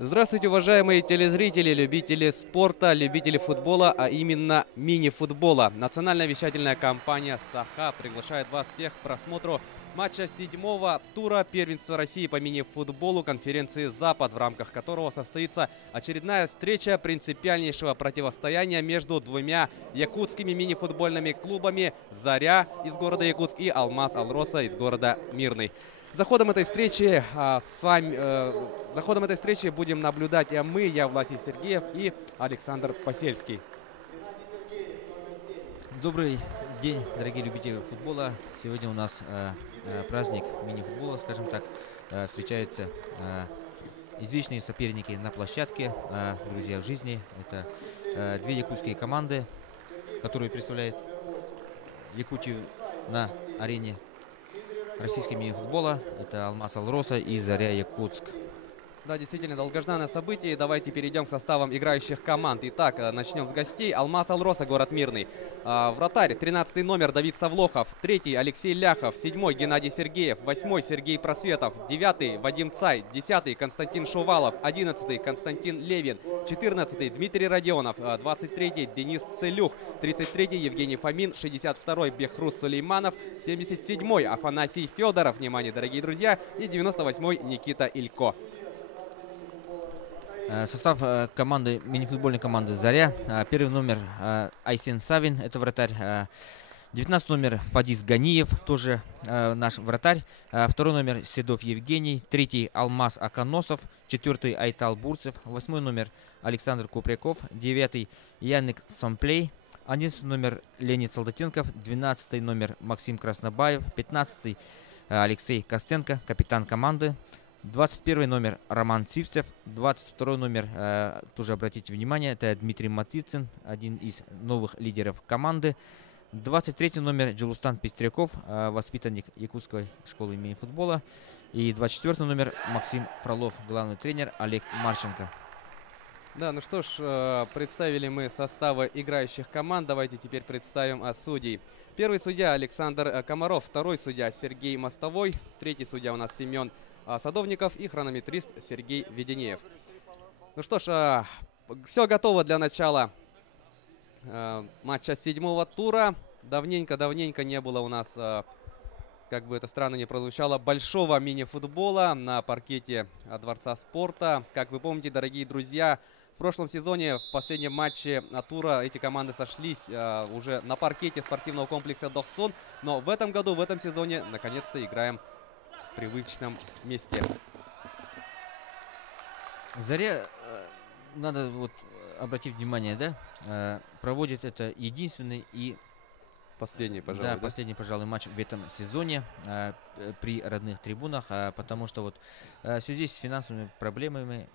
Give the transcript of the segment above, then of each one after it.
Здравствуйте, уважаемые телезрители, любители спорта, любители футбола, а именно мини-футбола. Национальная вещательная компания «Саха» приглашает вас всех к просмотру матча седьмого тура первенства России по мини-футболу конференции «Запад», в рамках которого состоится очередная встреча принципиальнейшего противостояния между двумя якутскими мини-футбольными клубами «Заря» из города Якутск и «Алмаз Алроса» из города Мирный. За ходом этой встречи за ходом этой встречи будем наблюдать мы, я Власий Сергеев и Александр Посельский. Добрый день, дорогие любители футбола. Сегодня у нас праздник мини-футбола, скажем так. Встречаются извечные соперники на площадке, друзья в жизни. Это две якутские команды, которые представляют Якутию на арене российского мини-футбола. Это Алмаз Алроса и Заря Якутск. Да, действительно, долгожданное событие. Давайте перейдем к составам играющих команд. Итак, начнем с гостей. Алмаз Алроса, город Мирный. Вратарь, 13 номер Давид Савлохов. 3 Алексей Ляхов. 7 Геннадий Сергеев. 8 Сергей Просветов. 9 Вадим Цай. 10 Константин Шувалов. 11 Константин Левин. 14 Дмитрий Родионов. 23 Денис Целюх. 33 Евгений Фомин. 62 Бехрус Сулейманов. 77 Афанасий Федоров. Внимание, дорогие друзья. И 98 Никита Илько. Состав команды, мини-футбольной команды «Заря». Первый номер Айсен Савин, это вратарь. 19 номер Фадис Ганиев, тоже наш вратарь. Второй номер Седов Евгений. 3 Алмаз Аканосов. 4 Айтал Бурцев. 8 номер Александр Купряков. 9 Яник Самплей. 11 номер Леонид Солдатенков. 12 номер Максим Краснобаев. 15 Алексей Костенко, капитан команды. 21 номер Роман Цивцев, 22 номер, тоже обратите внимание, это Дмитрий Матыцын, один из новых лидеров команды. 23 номер Джелустан Пестряков, воспитанник Якутской школы мини-футбола. И 24 номер Максим Фролов, главный тренер Олег Марченко. Да, ну что ж, представили мы составы играющих команд. Давайте теперь представим судей. Первый судья Александр Комаров, второй судья Сергей Мостовой, третий судья у нас Семен Садовников и хронометрист Сергей Веденеев. Ну что ж, все готово для начала матча седьмого тура. Давненько не было у нас, как бы это странно ни прозвучало, большого мини-футбола на паркете Дворца спорта. Как вы помните, дорогие друзья, в прошлом сезоне в последнем матче тура эти команды сошлись уже на паркете спортивного комплекса Дохсон. Но в этом году, в этом сезоне, наконец-то играем в привычном месте. Заря, надо вот обратить внимание, да, проводит это единственный и последний, пожалуй, да, последний, пожалуй, матч в этом сезоне при родных трибунах, потому что вот в связи с финансовыми проблемами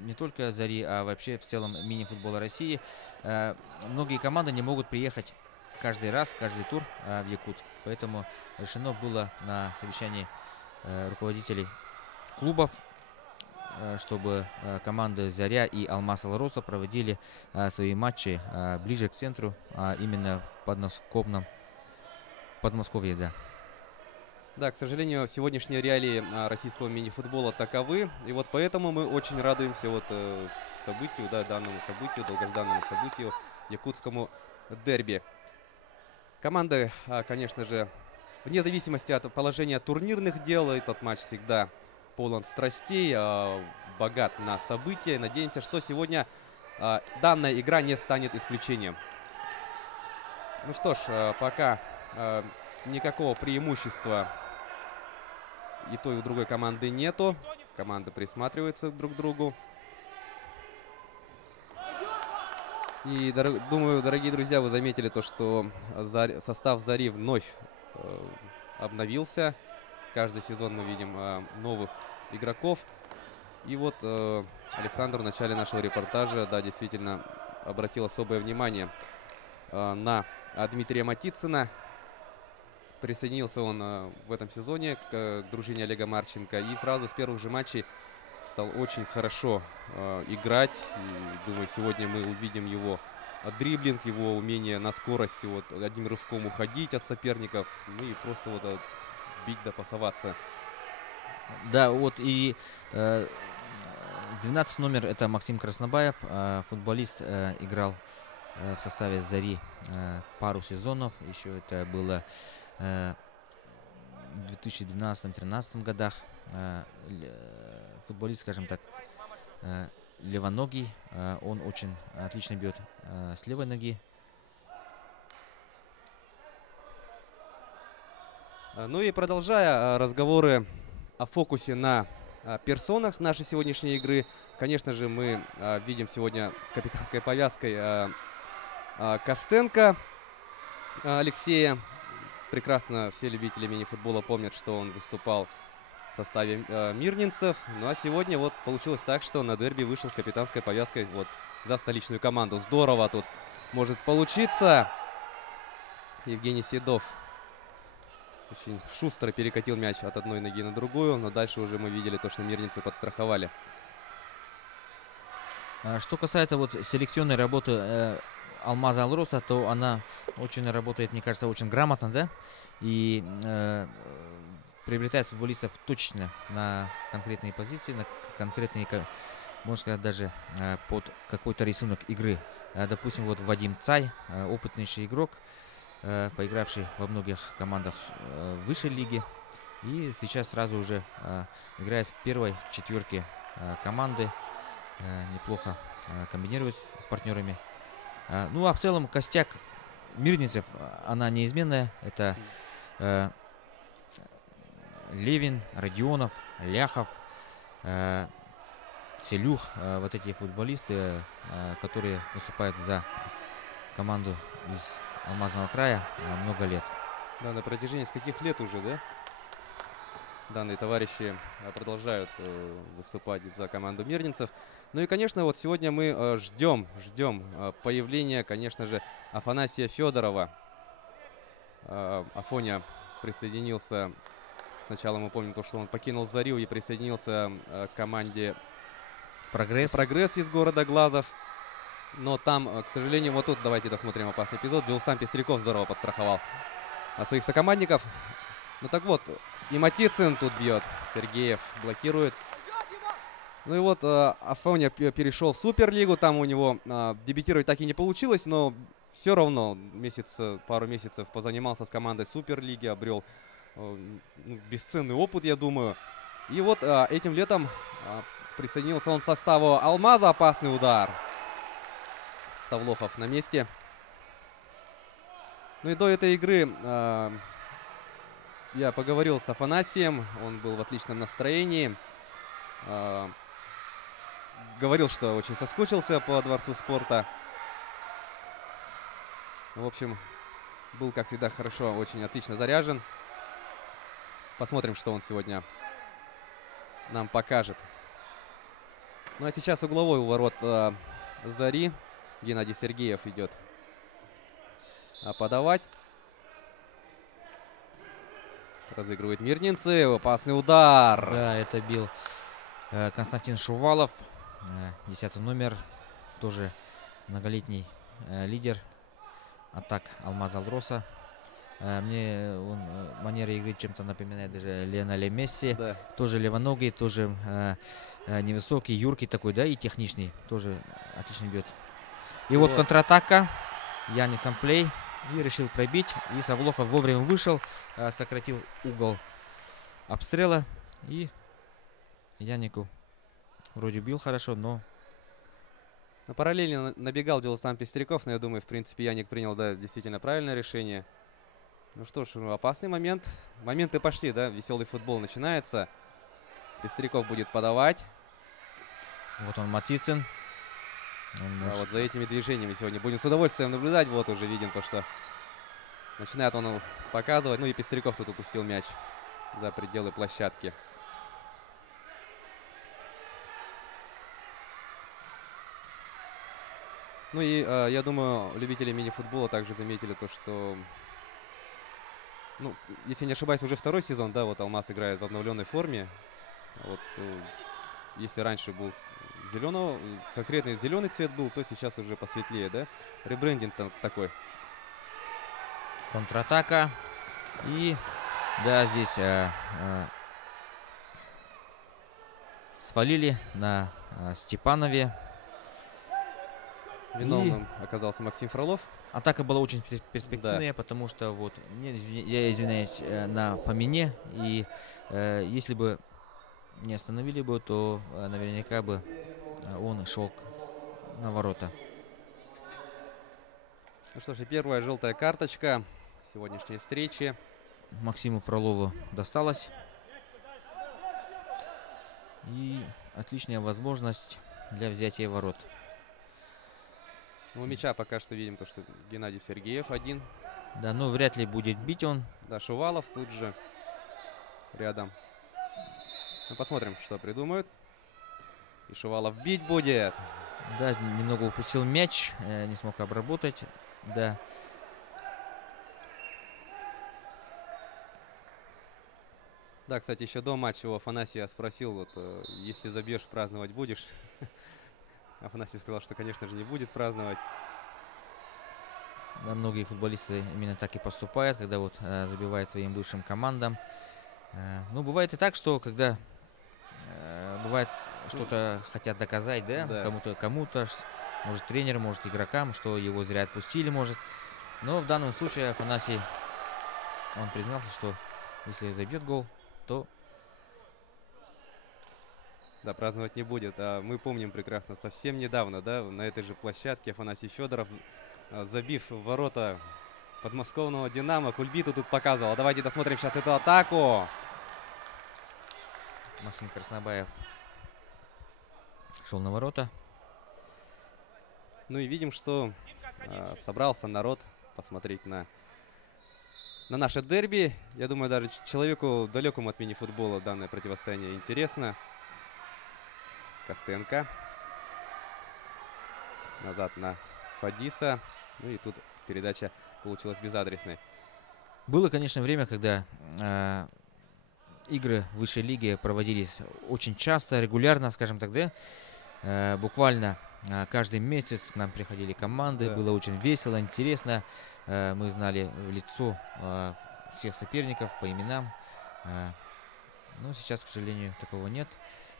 не только Зари, а вообще в целом мини-футбола России, многие команды не могут приехать каждый раз, каждый тур в Якутск. Поэтому решено было на совещании руководителей клубов, чтобы команды «Заря» и «Алмаз Алроса» проводили свои матчи ближе к центру, именно в Подмосковье, да. Да, к сожалению, сегодняшние реалии российского мини-футбола таковы. И вот поэтому мы очень радуемся вот событию, да, данному событию, долгожданному событию, якутскому дерби. Команды, конечно же, вне зависимости от положения турнирных дел, этот матч всегда полон страстей, богат на события. Надеемся, что сегодня данная игра не станет исключением. Ну что ж, пока никакого преимущества и той, и у другой команды нету. Команды присматриваются друг к другу. И думаю, дорогие друзья, вы заметили то, что состав Зари вновь обновился. Каждый сезон мы видим новых игроков. И вот Александр в начале нашего репортажа, да, действительно обратил особое внимание на Дмитрия Матыцына. Присоединился он в этом сезоне к дружине Олега Марченко. И сразу с первых же матчей стал очень хорошо играть. И, думаю, сегодня мы увидим его дриблинг, его умение на скорости вот одним рывком уходить от соперников. Ну и просто вот бить да пасоваться. Да, вот и 12 номер это Максим Краснобаев. Футболист играл в составе «Зари» пару сезонов. Еще это было в 2012-2013 годах. Футболист, скажем так, левоногий. Он очень отлично бьет с левой ноги. Ну и продолжая разговоры о фокусе на персонах нашей сегодняшней игры, конечно же, мы видим сегодня с капитанской повязкой Костенко Алексея. Прекрасно все любители мини-футбола помнят, что он выступал в составе мирнинцев. Ну а сегодня вот получилось так, что на дерби вышел с капитанской повязкой вот за столичную команду. Здорово тут может получиться. Евгений Седов очень шустро перекатил мяч от одной ноги на другую, но дальше уже мы видели то, что мирнинцы подстраховали. Что касается вот селекционной работы Алмаза Алроса, то она очень работает, мне кажется, очень грамотно, да, и приобретает футболистов точно на конкретные позиции, на конкретные, можно сказать, даже под какой-то рисунок игры. Допустим, вот Вадим Цай, опытнейший игрок, поигравший во многих командах высшей лиги, и сейчас сразу уже играет в первой четверке команды, неплохо комбинирует с партнерами. Ну а в целом костяк мирнинцев, она неизменная. Это Левин, Родионов, Ляхов, Селюх. Вот эти футболисты, которые выступают за команду из Алмазного края много лет. Да, на протяжении скольких лет уже, да? Данные товарищи продолжают выступать за команду мирнинцев. Ну и, конечно, вот сегодня мы ждем появления, конечно же, Афанасия Федорова. Афоня присоединился, сначала мы помним то, что он покинул Зарю и присоединился к команде Прогресс из города Глазов. Но там, к сожалению, вот тут давайте досмотрим опасный эпизод. Джилстан Пестряков здорово подстраховал своих сокомандников. Ну так вот, и Матицын тут бьет. Сергеев блокирует. Ну и вот Афоня перешел в Суперлигу. Там у него дебютировать так и не получилось, но все равно пару месяцев позанимался с командой Суперлиги, обрел бесценный опыт, я думаю. И вот этим летом присоединился он к составу Алмаза. Опасный удар. Савлохов на месте. Ну и до этой игры я поговорил с Афанасием. Он был в отличном настроении. Говорил, что очень соскучился по Дворцу спорта. В общем, был, как всегда, хорошо, очень отлично заряжен. Посмотрим, что он сегодня нам покажет. Ну а сейчас угловой у ворот Зари. Геннадий Сергеев идет подавать. Разыгрывает мирнинцы. Опасный удар. Да, это бил Константин Шувалов. 10 номер. Тоже многолетний лидер атак Алмаза Алроса. Мне он манера игры чем-то напоминает даже Лионеля Месси. Да. Тоже левоногий, тоже невысокий, юркий такой, да, и техничный. Тоже отлично бьет. И вот контратака. Яник Самплей. И решил пробить. И Савлохов вовремя вышел. Сократил угол обстрела. И Янику вроде бил хорошо, но... Параллельно набегал Джилстан Пестряков. Но я думаю, в принципе, Яник принял, да, действительно правильное решение. Ну что ж, опасный момент. Моменты пошли, да. Веселый футбол начинается. Пестряков будет подавать. Вот он, Матицын. А вот за этими движениями сегодня будем с удовольствием наблюдать. Вот уже видим то, что начинает он показывать. Ну и Пестряков тут упустил мяч за пределы площадки. Ну и я думаю, любители мини-футбола также заметили то, что, ну, если не ошибаюсь, уже второй сезон, да, вот Алмаз играет в обновленной форме. Вот если раньше был зеленого, конкретный зеленый цвет был, то сейчас уже посветлее, да? Ребрендинг такой. Контратака. И да, здесь свалили на Степанове. Виновным оказался Максим Фролов. Атака была очень перспективная, потому что вот, я извиняюсь, на Фомине. И если бы не остановили бы, то наверняка бы он шел на ворота. Ну что ж, и первая желтая карточка сегодняшней встречи. Максиму Фролову досталось. И отличная возможность для взятия ворот. Ну, у мяча пока что видим то, что Геннадий Сергеев один. Да, но вряд ли будет бить он. Да, Шувалов тут же рядом. Ну, посмотрим, что придумают. И Шувалов бить будет. Да, немного упустил мяч, не смог обработать. Да. Да, кстати, еще до матча у Афанасия спросил, вот, если забьешь, праздновать будешь? Афанасий сказал, что, конечно же, не будет праздновать. Да, многие футболисты именно так и поступают, когда вот забивают своим бывшим командам. Ну, бывает и так, что когда бывает что-то хотят доказать, да, Да. кому-то, может тренеру, может игрокам, что его зря отпустили, может. Но в данном случае Афанасий, он признался, что если забьет гол, то... Да, праздновать не будет. А мы помним прекрасно, совсем недавно, да, на этой же площадке Афанасий Федоров, забив в ворота подмосковного «Динамо», Кульбиту тут показывал. Давайте досмотрим сейчас эту атаку. Максим Краснобаев шел на ворота. Ну и видим, что собрался народ посмотреть на наше дерби. Я думаю, даже человеку далекому от мини-футбола данное противостояние интересно. Костенко. Назад на Фадиса. Ну и тут передача получилась безадресной. Было, конечно, время, когда игры в высшей лиге проводились очень часто, регулярно, скажем так, да. Буквально каждый месяц к нам приходили команды. Да. Было очень весело, интересно. Мы знали в лицо всех соперников по именам. Но сейчас, к сожалению, такого нет.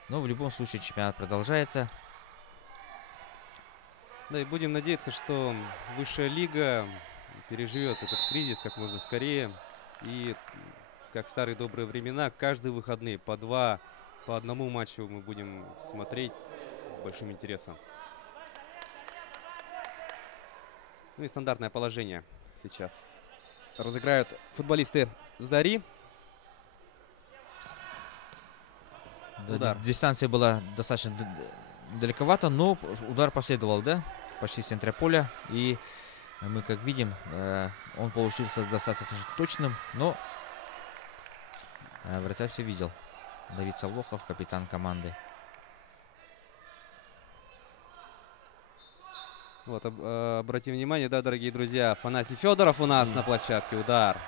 Но в любом случае чемпионат продолжается. Да, и будем надеяться, что высшая лига переживет этот кризис как можно скорее. И как в старые добрые времена, каждые выходные по одному матчу мы будем смотреть с большим интересом. Ну и стандартное положение сейчас разыграют футболисты «Зари». Да, дистанция была достаточно далековато, но удар последовал, да, почти в центре поля. И мы, как видим, он получился достаточно точным, но вратарь все видел. Давид Савлохов, капитан команды. Вот, обратим внимание, да, дорогие друзья, Афанасий Федоров у нас на площадке, удар.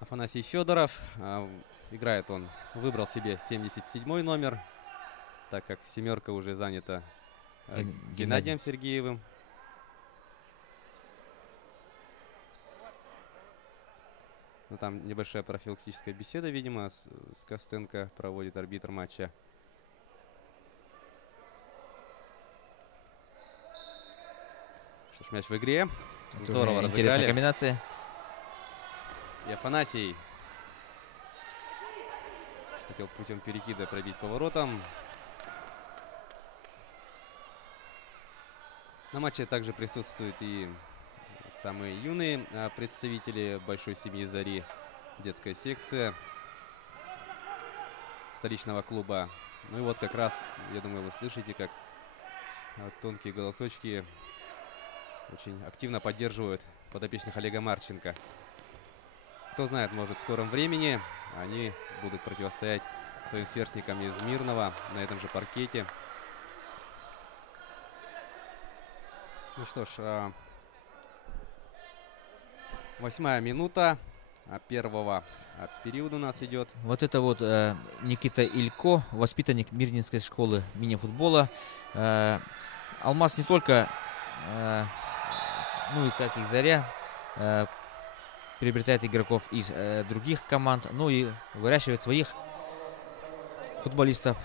Афанасий Федоров, играет он, выбрал себе 77-й номер, так как семерка уже занята Геннадием Сергеевым. Ну, там небольшая профилактическая беседа, видимо, с Костенко проводит арбитр матча. Что ж, мяч в игре. Здорово разыграли. Интересная комбинация. И Афанасий хотел путем перекида пробить поворотом. На матче также присутствуют и самые юные представители большой семьи «Зари», детская секция столичного клуба. Ну и вот как раз, я думаю, вы слышите, как тонкие голосочки очень активно поддерживают подопечных Олега Марченко. Кто знает, может, в скором времени они будут противостоять своим сверстникам из Мирного на этом же паркете. Ну что ж, 8-я минута первого периода у нас идет. Вот это вот Никита Илько, воспитанник Мирнинской школы мини-футбола. Алмаз не только, ну и как и Заря, приобретает игроков из других команд, ну и выращивает своих футболистов.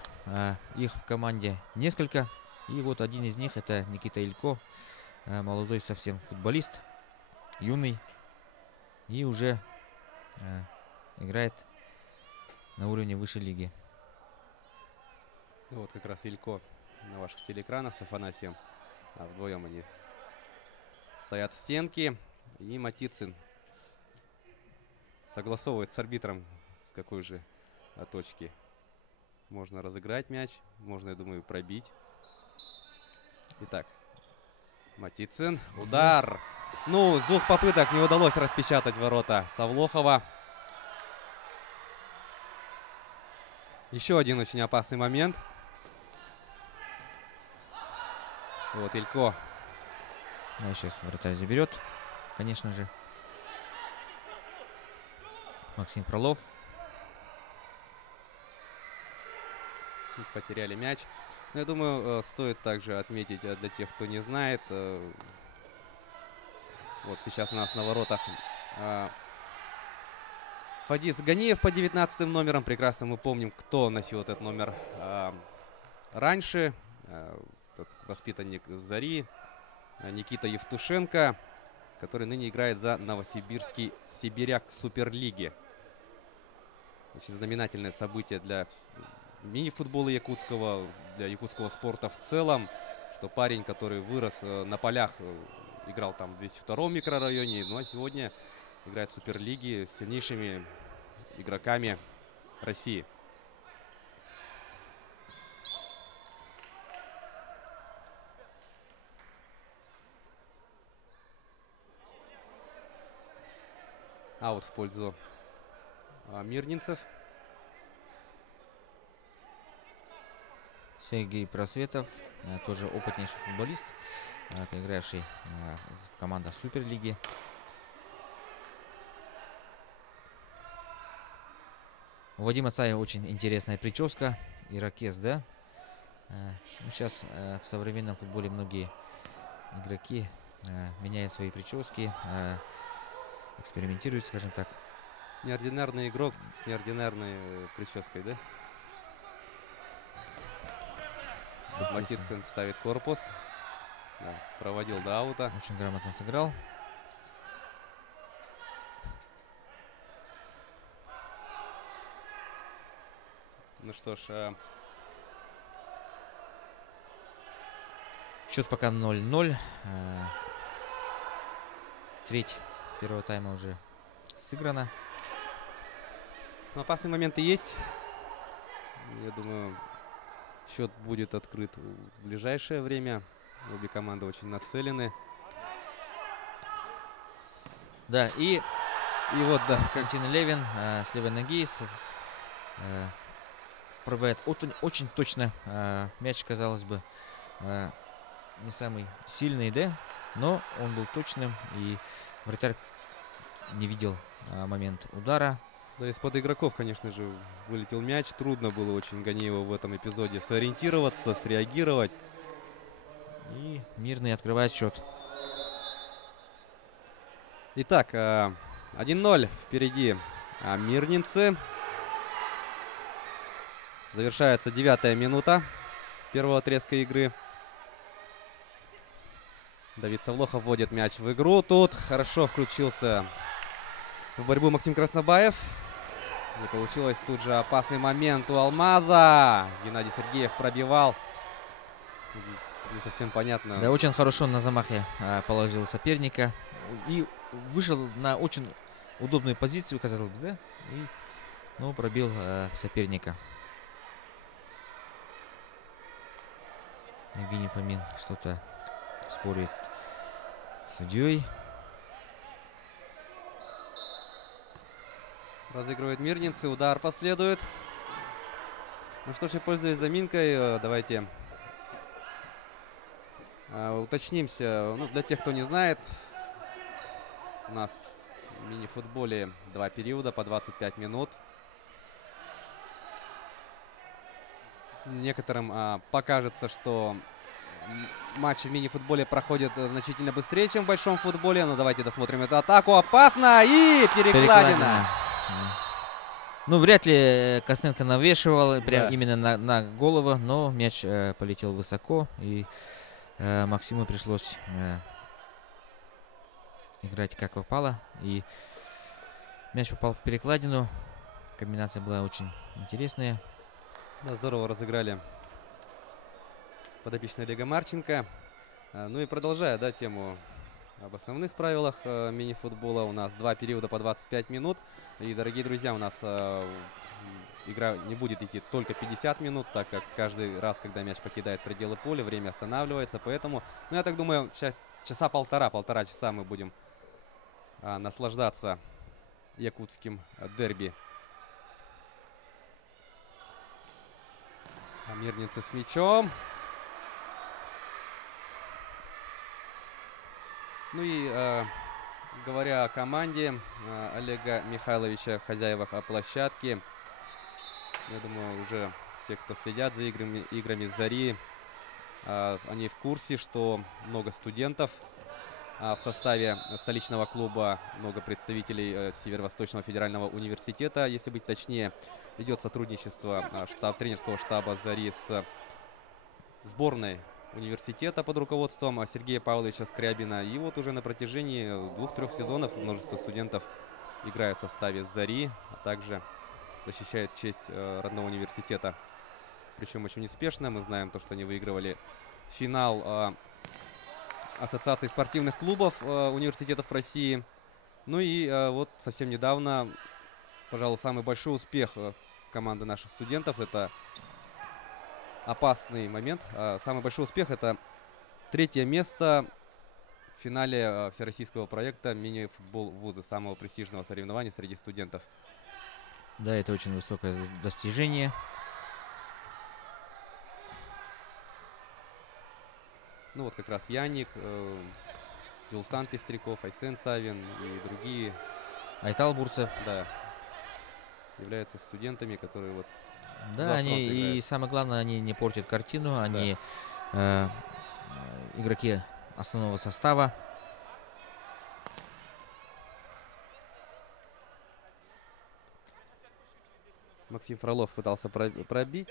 Их в команде несколько. И вот один из них — это Никита Илько. Молодой совсем футболист. Юный. И уже играет на уровне высшей лиги. Вот как раз Илько на ваших телеэкранах с Афанасием. Вдвоем они стоят в стенке. И Матицын согласовывает с арбитром, с какой же точки можно разыграть мяч. Можно, я думаю, пробить. Итак, Матицын. Удар. Ну, с 2 попыток не удалось распечатать ворота Савлохова. Еще один очень опасный момент. Вот Илько. Сейчас вратарь заберет, конечно же. Максим Фролов. Потеряли мяч. Но я думаю, стоит также отметить для тех, кто не знает. Вот сейчас у нас на воротах Фадис Ганиев по 19 номерам. Прекрасно мы помним, кто носил этот номер раньше. Воспитанник «Зари» Никита Евтушенко, который ныне играет за Новосибирский Сибиряк Суперлиги. Очень знаменательное событие для мини-футбола якутского, для якутского спорта в целом, что парень, который вырос на полях, играл там в 202-м микрорайоне, ну а сегодня играет в Суперлиге с сильнейшими игроками России. Аут в пользу мирнинцев. Сергей Просветов, тоже опытнейший футболист, игравший в командах Суперлиги. У Вадима Цая очень интересная прическа, ирокез, да? Сейчас в современном футболе многие игроки меняют свои прически, экспериментируют, скажем так. Неординарный игрок с неординарной прической, да? Матицын ставит корпус. Да, проводил до аута. Очень грамотно сыграл. Ну что ж. Счет пока 0-0. Треть первого тайма уже сыграна. Но опасные моменты есть. Я думаю, счет будет открыт в ближайшее время. Обе команды очень нацелены. Да, и вот, да, Константин Левин с левой ноги пробивает очень точно. Мяч, казалось бы, не самый сильный, да? Но он был точным, и вратарь не видел момент удара. Да, из-под игроков, конечно же, вылетел мяч. Трудно было очень Ганиеву в этом эпизоде сориентироваться, среагировать. И Мирный открывает счет. Итак, 1-0 впереди мирнинцы. Завершается 9-я минута первого отрезка игры. Давид Савлохов вводит мяч в игру. Тут хорошо включился в борьбу Максим Краснобаев. Не получилось. Тут же опасный момент у Алмаза. Геннадий Сергеев пробивал. Не совсем понятно. Да, очень хорошо на замахе положил соперника. И вышел на очень удобную позицию, казалось бы, да? И, ну, пробил соперника. Евгений Фомин что-то спорит с судьей. Разыгрывают мирнинцы. Удар последует. Ну что ж, я пользуюсь заминкой. Давайте уточнимся. Ну, для тех, кто не знает, у нас в мини-футболе 2 периода по 25 минут. Некоторым покажется, что матчи в мини-футболе проходят значительно быстрее, чем в большом футболе. Но давайте досмотрим эту атаку. Опасно! И перекладина. Ну, вряд ли Костенко навешивал прям Да. именно на голову, но мяч полетел высоко, и Максиму пришлось играть как попало. И мяч попал в перекладину. Комбинация была очень интересная. Да, здорово разыграли подопечные Олега Марченко. Ну и продолжая, да, тему об основных правилах мини-футбола. У нас 2 периода по 25 минут. И, дорогие друзья, у нас игра не будет идти только 50 минут, так как каждый раз, когда мяч покидает пределы поля, время останавливается. Поэтому, ну, я так думаю, часа полтора часа мы будем наслаждаться якутским дерби. Мирницы с мячом. Ну и говоря о команде Олега Михайловича, хозяевах площадки, я думаю, уже те, кто следят за играми Зари, они в курсе, что много студентов в составе столичного клуба, много представителей Северо-Восточного федерального университета, если быть точнее. Идет сотрудничество тренерского штаба Зари с сборной университета под руководством Сергея Павловича Скрябина. И вот уже на протяжении 2-3 сезонов множество студентов играют в составе Зари, а также защищают честь родного университета. Причем очень успешно. Мы знаем то, что они выигрывали финал Ассоциации спортивных клубов университетов России. Ну и вот совсем недавно, пожалуй, самый большой успех команды наших студентов — это опасный момент. Самый большой успех — это 3-е место в финале всероссийского проекта «Мини-футбол вузы», самого престижного соревнования среди студентов. Да, это очень высокое достижение. Ну вот как раз Яник, Юлстан Пестряков, Айсен Савин и другие. Айтал Бурцев. Да, являются студентами, которые вот... Да, они, и самое главное, они не портят картину, они игроки основного состава. Максим Фролов пытался пробить.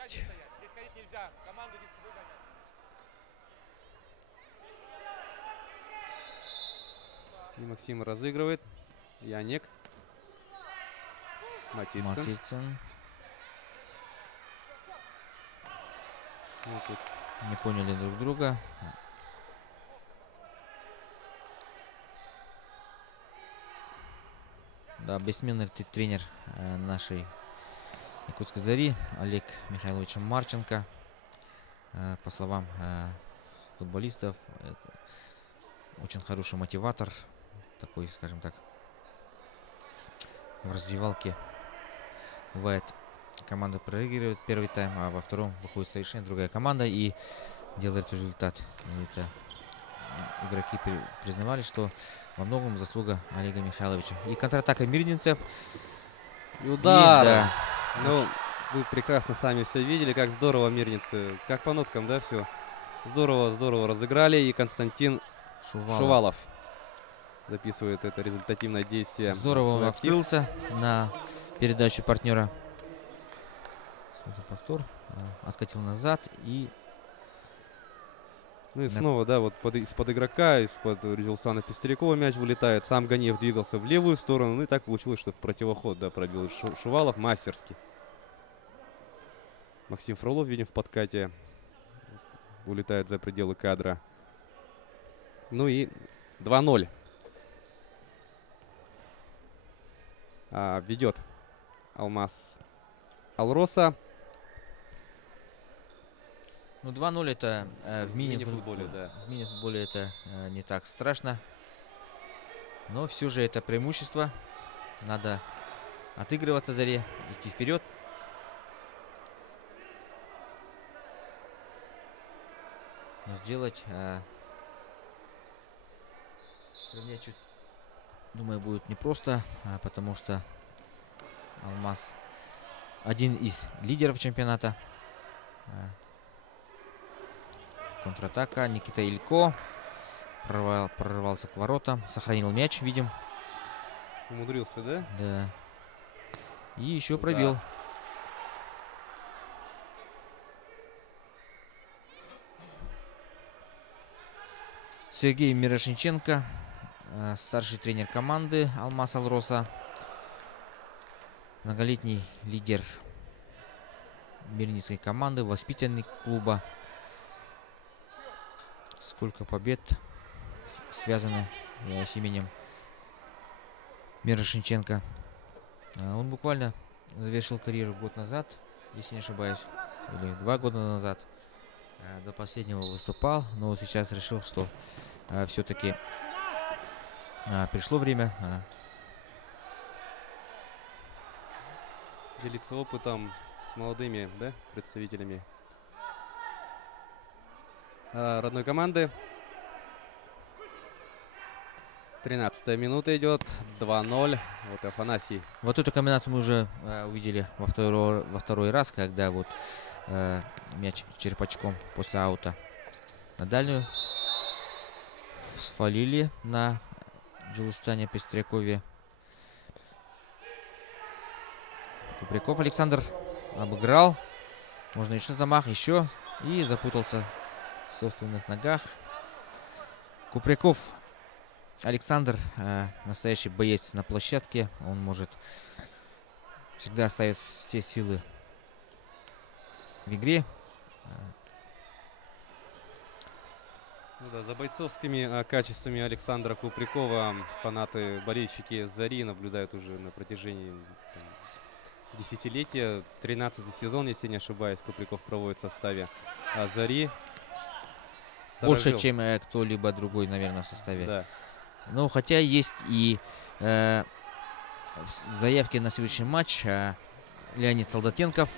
И Максим разыгрывает. Яник. Матицын. Вот тут. Не поняли друг друга. Да, бессменный тренер нашей якутской Зари Олег Михайлович Марченко. По словам футболистов, очень хороший мотиватор. Такой, скажем так, в раздевалке бывает, команда проигрывает первый тайм, а во втором выходит совершенно другая команда и делает результат. И это игроки признавали, что во многом заслуга Олега Михайловича. И контратака мирнинцев. И удар! И, да. Ну, вы прекрасно сами все видели, как здорово мирницы. Как по ноткам, да, все. Здорово разыграли. И Константин Шувалов записывает это результативное действие. Здорово он открылся на передачу партнера. Смотрим повтор. Откатил назад и... Ну и снова, да, вот из-под игрока, из-под Юлстана Пестрякова мяч вылетает. Сам Ганиев двигался в левую сторону. Ну и так получилось, что в противоход, да, пробил Шувалов мастерски. Максим Фролов, видим, в подкате улетает за пределы кадра. Ну и 2-0. Ведет Алмаз Алроса. Ну, 2-0 это в мини-футболе, да. В мини-футболе это не так страшно. Но все же это преимущество. Надо отыгрываться Заре, идти вперед. Но сделать... сравнять чуть, думаю, будет непросто, потому что Алмаз один из лидеров чемпионата. Контратака. Никита Илько прорвался к воротам. Сохранил мяч, видим. Умудрился, да? Да. И еще пробил. Да. Сергей Мирошниченко, старший тренер команды Алмаз Алроса. Многолетний лидер мирнинской команды, воспитанник клуба. Сколько побед связаны с именем Мирошниченко. Он буквально завершил карьеру год назад, если не ошибаюсь, или 2 года назад. До последнего выступал, но сейчас решил, что все-таки пришло время Делиться опытом с молодыми, да, представителями родной команды. 13-я минута идет. 2-0. Вот Афанасий. Вот эту комбинацию мы уже увидели во второй раз, когда вот мяч черпачком после аута на дальнюю свалили на Джилустане Пестрякове. Купряков Александр обыграл. Можно еще замах, еще. И запутался в собственных ногах. Купряков Александр, настоящий боец на площадке. Он может всегда оставить все силы в игре. Ну да, за бойцовскими качествами Александра Купрякова фанаты, болельщики «Зари» наблюдают уже на протяжении десятилетия. 13-й сезон, если не ошибаюсь, Купряков проводит в составе «Зари». Больше, чем кто-либо другой, наверное, в составе. Да. Ну, хотя есть и заявки на сегодняшний матч. Леонид Солдатенков,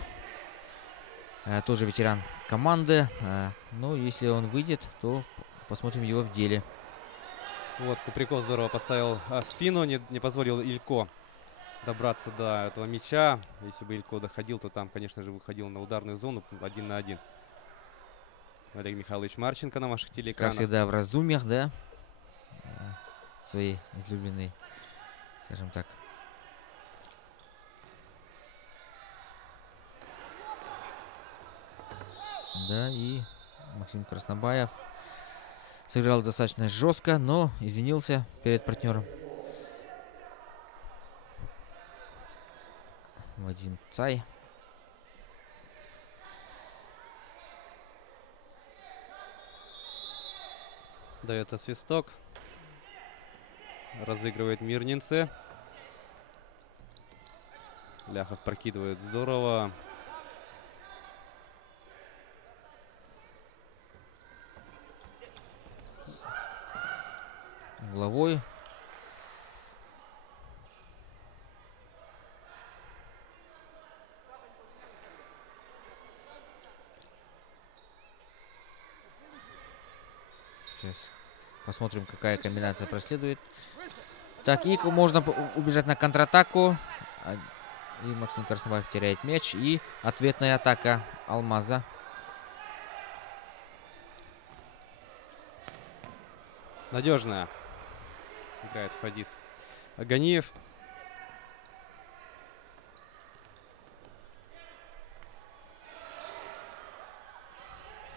тоже ветеран команды. Но если он выйдет, то посмотрим его в деле. Вот, Купряков здорово поставил спину, не позволил Илько добраться до этого мяча. Если бы Илько доходил, то там, конечно же, выходил на ударную зону 1 на 1. Олег Михайлович Марченко на ваших телекранах. Как всегда в раздумьях, да? Своей излюбленной, скажем так. Да, и Максим Краснобаев сыграл достаточно жестко, но извинился перед партнером. Вадим Цай. Дается свисток. Разыгрывает мирнинцы. Ляхов прокидывает здорово. Головой. Сейчас посмотрим, какая комбинация проследует. Так, и можно убежать на контратаку. И Максим Краснобаев теряет мяч. И ответная атака Алмаза. Надежная. Играет Фадис Ганиев.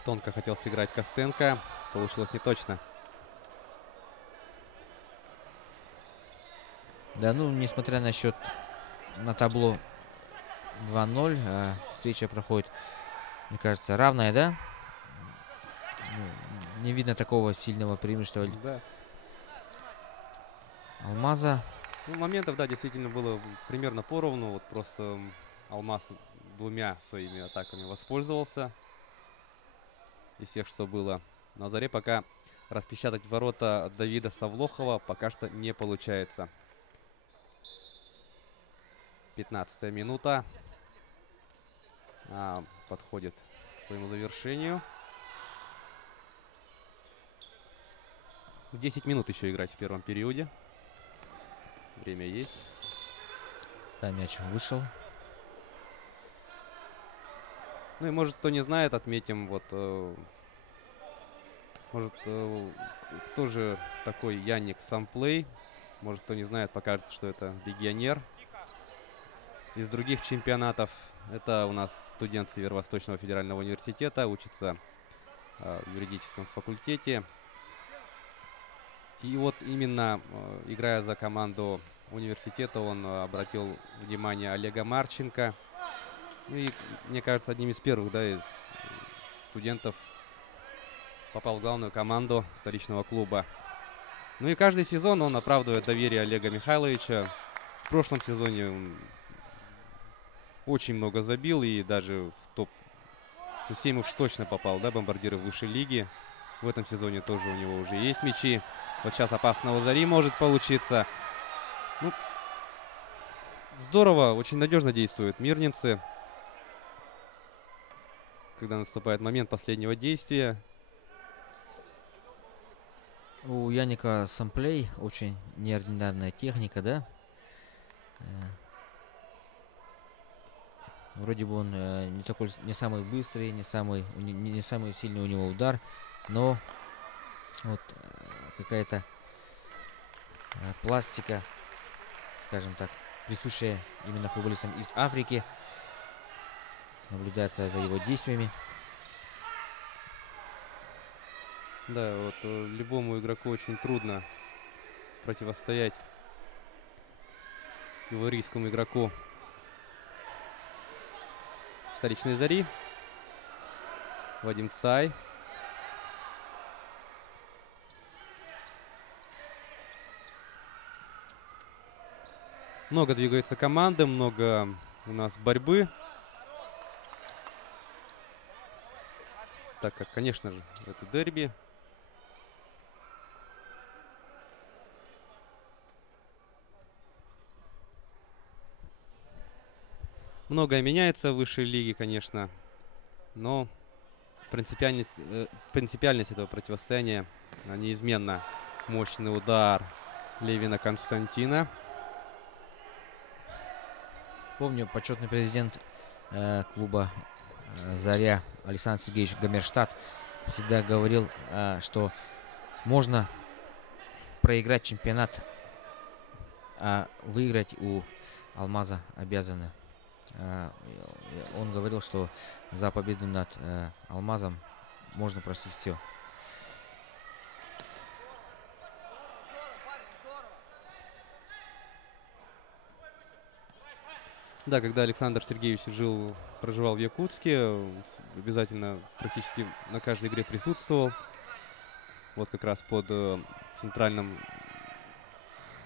Тонко хотел сыграть Костенко. Получилось не точно. Да, ну, несмотря на счет на табло 2-0, встреча проходит, мне кажется, равная, да? Не видно такого сильного преимущества Да. Алмаза. Ну, моментов, да, действительно было примерно поровну. Вот просто Алмаз 2 своими атаками воспользовался из всех, что было. На Заре пока распечатать ворота Давида Савлохова пока что не получается. 15-я минута. Подходит к своему завершению. 10 минут еще играть в первом периоде. Время есть. Да, мяч вышел. Ну и, может, кто не знает, отметим, вот, может, кто же такой Янник Самплей. Может, кто не знает, покажется, что это легионер. из других чемпионатов. Это у нас студент Северо-Восточного федерального университета, учится в юридическом факультете. И вот именно играя за команду университета, он обратил внимание Олега Марченко. Ну и, мне кажется, одним из первых, да, из студентов попал в главную команду столичного клуба. Ну и каждый сезон он оправдывает доверие Олега Михайловича. В прошлом сезоне он очень много забил и даже в топ-7 уж точно попал, да, бомбардиры высшей лиги. В этом сезоне тоже у него уже есть мячи. Вот сейчас опасного Зари может получиться. Ну, здорово, очень надежно действуют мирнинцы. Когда наступает момент последнего действия. У Яника Самплей очень неординарная техника, да? Вроде бы он не самый быстрый, не самый сильный у него удар, но вот какая-то пластика, скажем так, присущая именно футболистам из Африки, наблюдается за его действиями. Да, вот любому игроку очень трудно противостоять ивуарийскому игроку столичной Зари. Вадим Цай. Много двигаются команды, много у нас борьбы. Так как, конечно же, это дерби. Многое меняется в высшей лиге, конечно, но принципиальность этого противостояния неизменна. Мощный удар Левина Константина. Помню, почетный президент клуба «Заря» Александр Сергеевич Гомерштадт всегда говорил, что можно проиграть чемпионат, а выиграть у «Алмаза» обязаны. Он говорил, что за победу над «Алмазом» можно простить все. Да, когда Александр Сергеевич проживал в Якутске, обязательно практически на каждой игре присутствовал. Вот как раз под центральным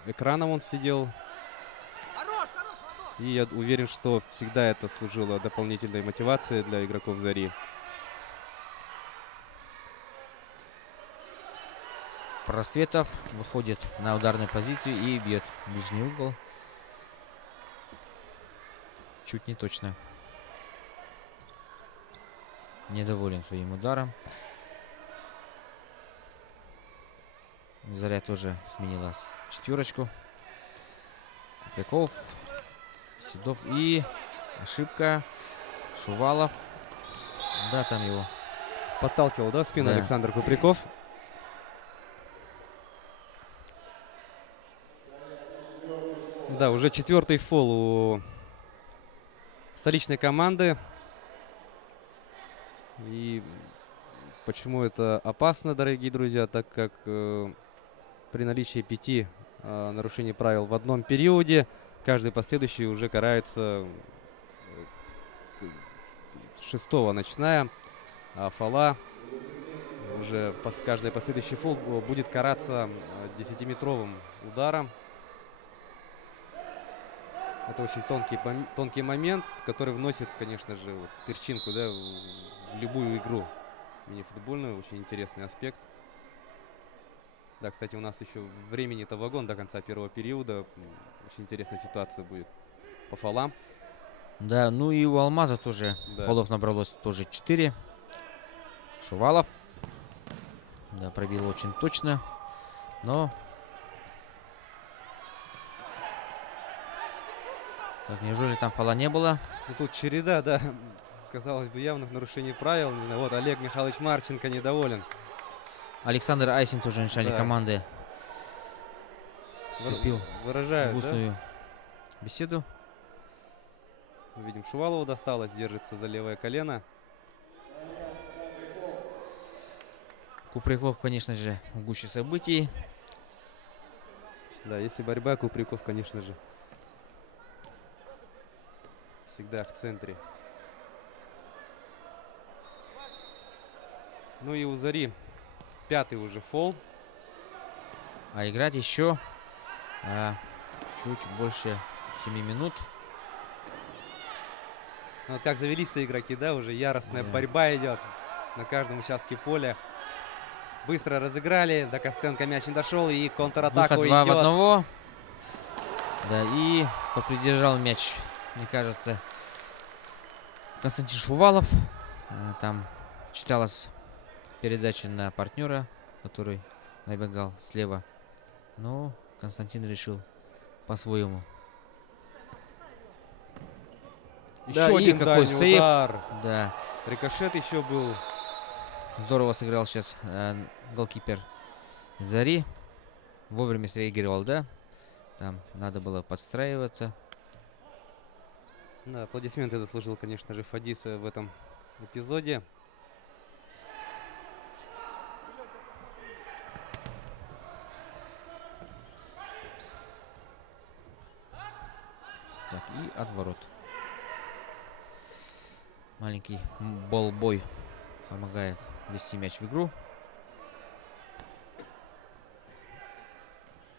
экраном он сидел. И я уверен, что всегда это служило дополнительной мотивацией для игроков «Зари». Просветов выходит на ударную позицию и бьет в ближний угол. Чуть не точно. Недоволен своим ударом. Заря тоже сменила четверочку. Пеков, Седов и ошибка. Шувалов. Да, там его Подталкивал, да, в спину, да, Александр Купряков. Да, уже 4-й фол у столичной команды. И почему это опасно, дорогие друзья? Так как при наличии 5 нарушений правил в одном периоде, каждый последующий уже карается с 6-го начиная. А фола уже каждый последующий фол будет караться 10-метровым ударом. Это очень тонкий момент, который вносит, конечно же, перчинку, да, в любую игру мини-футбольную. Очень интересный аспект. Да, кстати, у нас еще времени-то вагон до конца первого периода. Очень интересная ситуация будет по фолам. Да, ну и у «Алмаза» тоже фолов набралось тоже 4. Шувалов. Да, пробил очень точно. Но... Так, неужели там фола не было? Ну, тут череда, да, казалось бы, явных нарушений правил. Не знаю, вот Олег Михайлович Марченко недоволен. Александр Айсин, тоже начальник команды, вступил в устную беседу. Видим, Шувалову досталось, держится за левое колено. Купряков, конечно же, в гуще событий. Да, если борьба, Купряков, конечно же, всегда в центре. Ну и у Зари 5-й уже фол. А играть еще чуть больше 7 минут. Ну, вот как завелись игроки, да, уже яростная Да. борьба идет на каждом участке поля. Быстро разыграли, до Костенко мяч не дошел, и контратаку Выход 2 в идет. 1. Да, и попридержал мяч, мне кажется, Константин Шувалов. Там читалась передача на партнера, который набегал слева. Но Константин решил по-своему. Да, Еще и один какой дальний сейф. удар. Да, Рикошет еще был. здорово сыграл сейчас голкипер Зари. Вовремя среагировал, да? Там надо было подстраиваться. Да, аплодисменты заслужил, конечно же, Фадис в этом эпизоде. Так, и отворот. Маленький болбой помогает вести мяч в игру.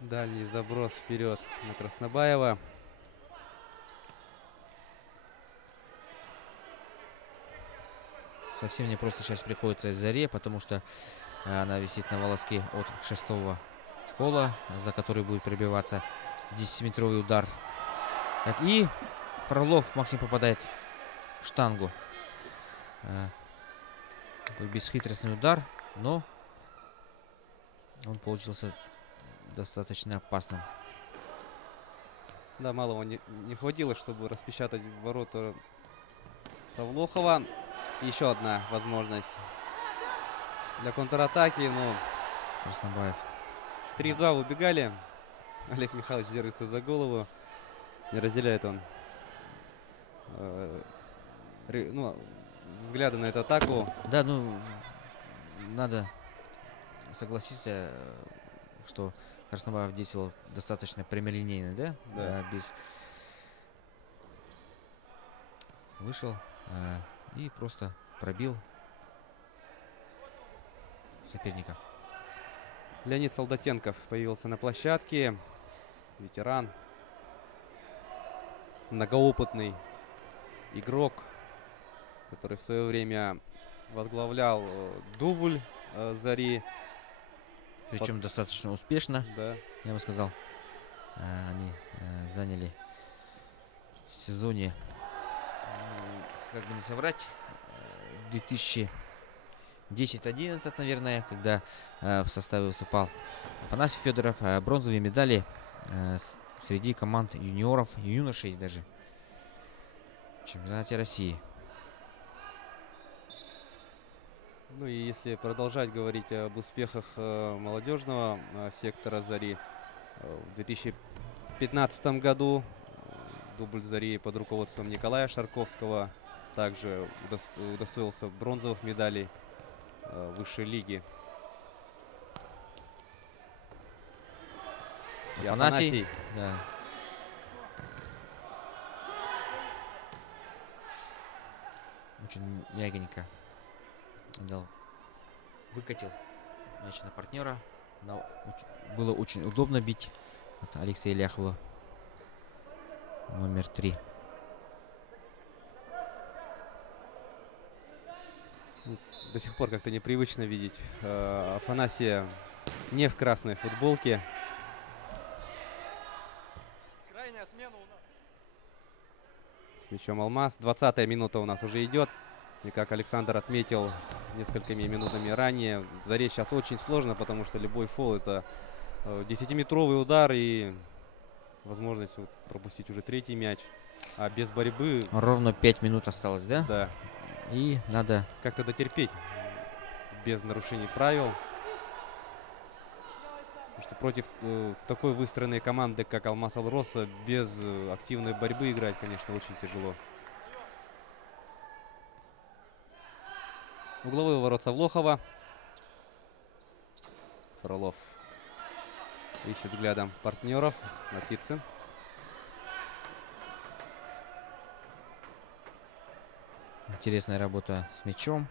Дальний заброс вперед на Краснобаева. Совсем не просто сейчас приходится Заре, потому что она висит на волоске от 6-го фола, за который будет пробиваться 10-метровый удар. Так, и Фролов Максим попадает в штангу. Такой бесхитростный удар, но он получился достаточно опасным. Да, малого не хватило, чтобы распечатать ворота Савлохова. Еще одна возможность для контратаки. Но Краснобаев. 3-2 убегали. Олег Михайлович держится за голову. Не разделяет он взгляды на эту атаку. Да, ну, надо согласиться, что Краснобаев действовал достаточно прямолинейно, да? Да. Вышел и просто пробил соперника. Леонид Солдатенков появился на площадке. Ветеран. Многоопытный игрок, который в свое время возглавлял дубль Зари. Причем достаточно успешно, Да. я бы сказал. Они заняли в сезоне, как бы не соврать, 2010-11, наверное, когда в составе выступал Афанасий Федоров. Бронзовые медали среди команд юниоров, юношей даже в чемпионате России. Ну и если продолжать говорить об успехах молодежного сектора Зари, в 2015 году дубль Зари под руководством Николая Шарковского также удостоился бронзовых медалей высшей лиги. И Афанасий. Да. Очень мягенько выкатил мяч на партнера. Но было очень удобно бить от Алексея Ляхова, номер 3. До сих пор как-то непривычно видеть Афанасия не в красной футболке. Крайняя смена у нас. С мячом Алмаз. 20-я минута у нас уже идет. И как Александр отметил несколькими минутами ранее, Заре сейчас очень сложно, потому что любой фол — это 10-метровый удар и возможность пропустить уже третий мяч. А без борьбы... Ровно 5 минут осталось, да? Да. И надо Как-то дотерпеть без нарушений правил. Потому что против такой выстроенной команды, как Алмаз Алроса, без активной борьбы играть, конечно, очень тяжело. Угловой ворот Савлохова. Фролов ищет взглядом партнеров. Матицын. Интересная работа с мячом.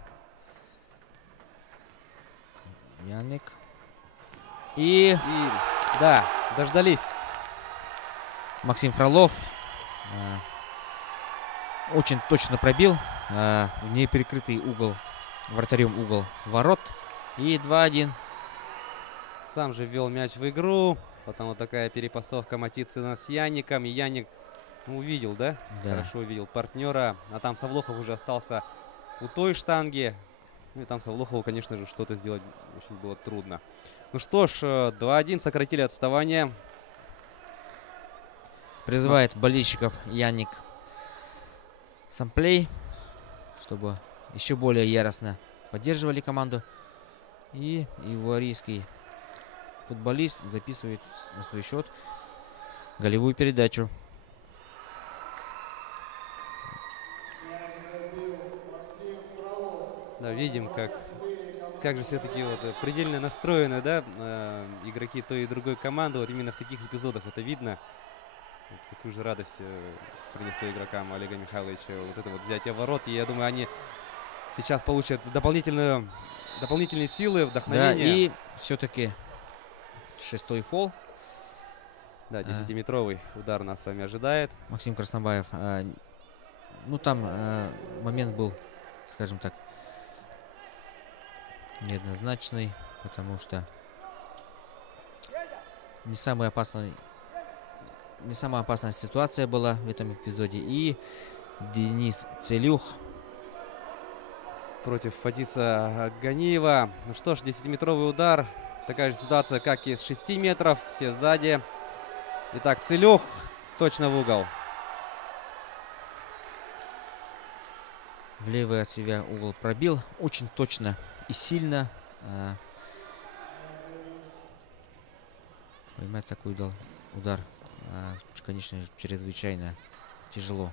Яник. И да, дождались. Максим Фролов очень точно пробил в неперекрытый угол, вратарем угол ворот. И 2-1. Сам же ввел мяч в игру. Потом вот такая перепасовка Матицына с Яником. И Яник увидел, да? Да. Хорошо увидел партнера. А там Савлохов уже остался у той штанги. Ну и там Савлохову, конечно же, что-то сделать очень было трудно. Ну что ж, 2-1, сократили отставание. Призывает болельщиков Яник Самплей, чтобы еще более яростно поддерживали команду. И ивуарийский футболист записывает на свой счет голевую передачу. Да, видим, как же все-таки вот предельно настроены, да, игроки той и другой команды. Вот именно в таких эпизодах это видно. Вот какую же радость принесло игрокам Олега Михайловича вот это вот взятие ворот. И я думаю, они сейчас получат дополнительные силы, вдохновение. Да, и все-таки 6-й фол. Да, 10-метровый удар нас с вами ожидает. Максим Краснобаев. Ну, там момент был, скажем так, неоднозначный, потому что не самая опасная ситуация была в этом эпизоде. И Денис Целюх против Фадиса Ганиева. Ну что ж, 10-метровый удар. Такая же ситуация, как и с 6 метров. Все сзади. Итак, Целюх точно в угол. В левый от себя угол пробил. Очень точно и сильно. Поймать такой удар, конечно, чрезвычайно тяжело.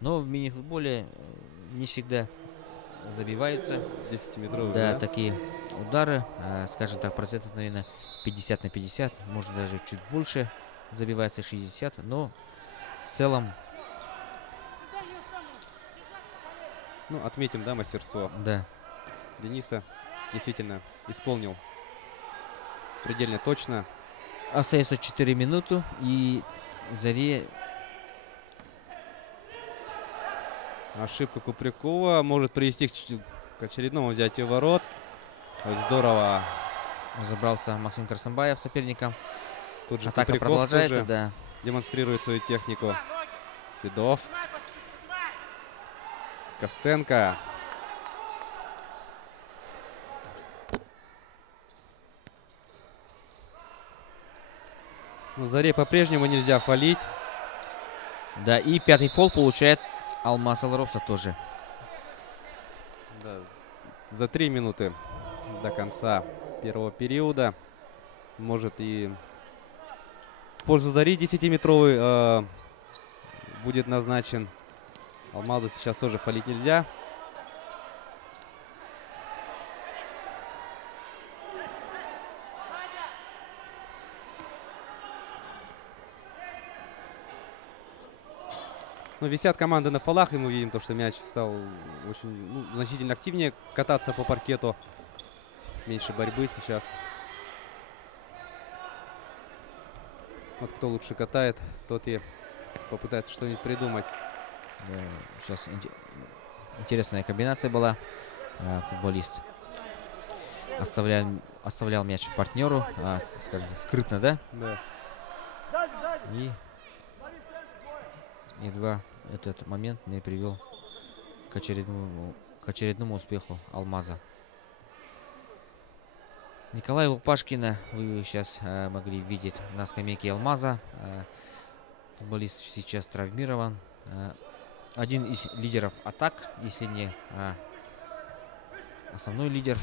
Но в мини-футболе не всегда забиваются 10-метровые, да, такие удары. Скажем так, процентов, наверное, 50 на 50. Может, даже чуть больше забивается, 60. Но в целом... Ну, отметим, да, мастерство. Да. Дениса действительно исполнил предельно точно. Остается 4 минуты, и Заре... Ошибка Купрякова может привести к очередному взятию ворот. Здорово. Разобрался Максим Краснобаев соперником. Тут же атака Купряков продолжается, тоже да. демонстрирует свою технику. Седов. Костенко. Но Заре по-прежнему нельзя фалить. Да, и 5-й фол получает Алмаз Алроса тоже. Да, за 3 минуты до конца первого периода. Может и в пользу Зари 10-метровый будет назначен. Алмазу сейчас тоже фалить нельзя. Но висят команды на фолах, и мы видим то, что мяч стал очень значительно активнее кататься по паркету. Меньше борьбы сейчас. Вот кто лучше катает, тот и попытается что-нибудь придумать. Да, сейчас интересная комбинация была. Футболист оставлял мяч партнеру, скажем, скрытно, да? Да. И едва этот момент не привел к очередному успеху Алмаза. Николая Лупашкина вы сейчас могли видеть на скамейке Алмаза. Футболист сейчас травмирован. Один из лидеров атак, если не основной лидер.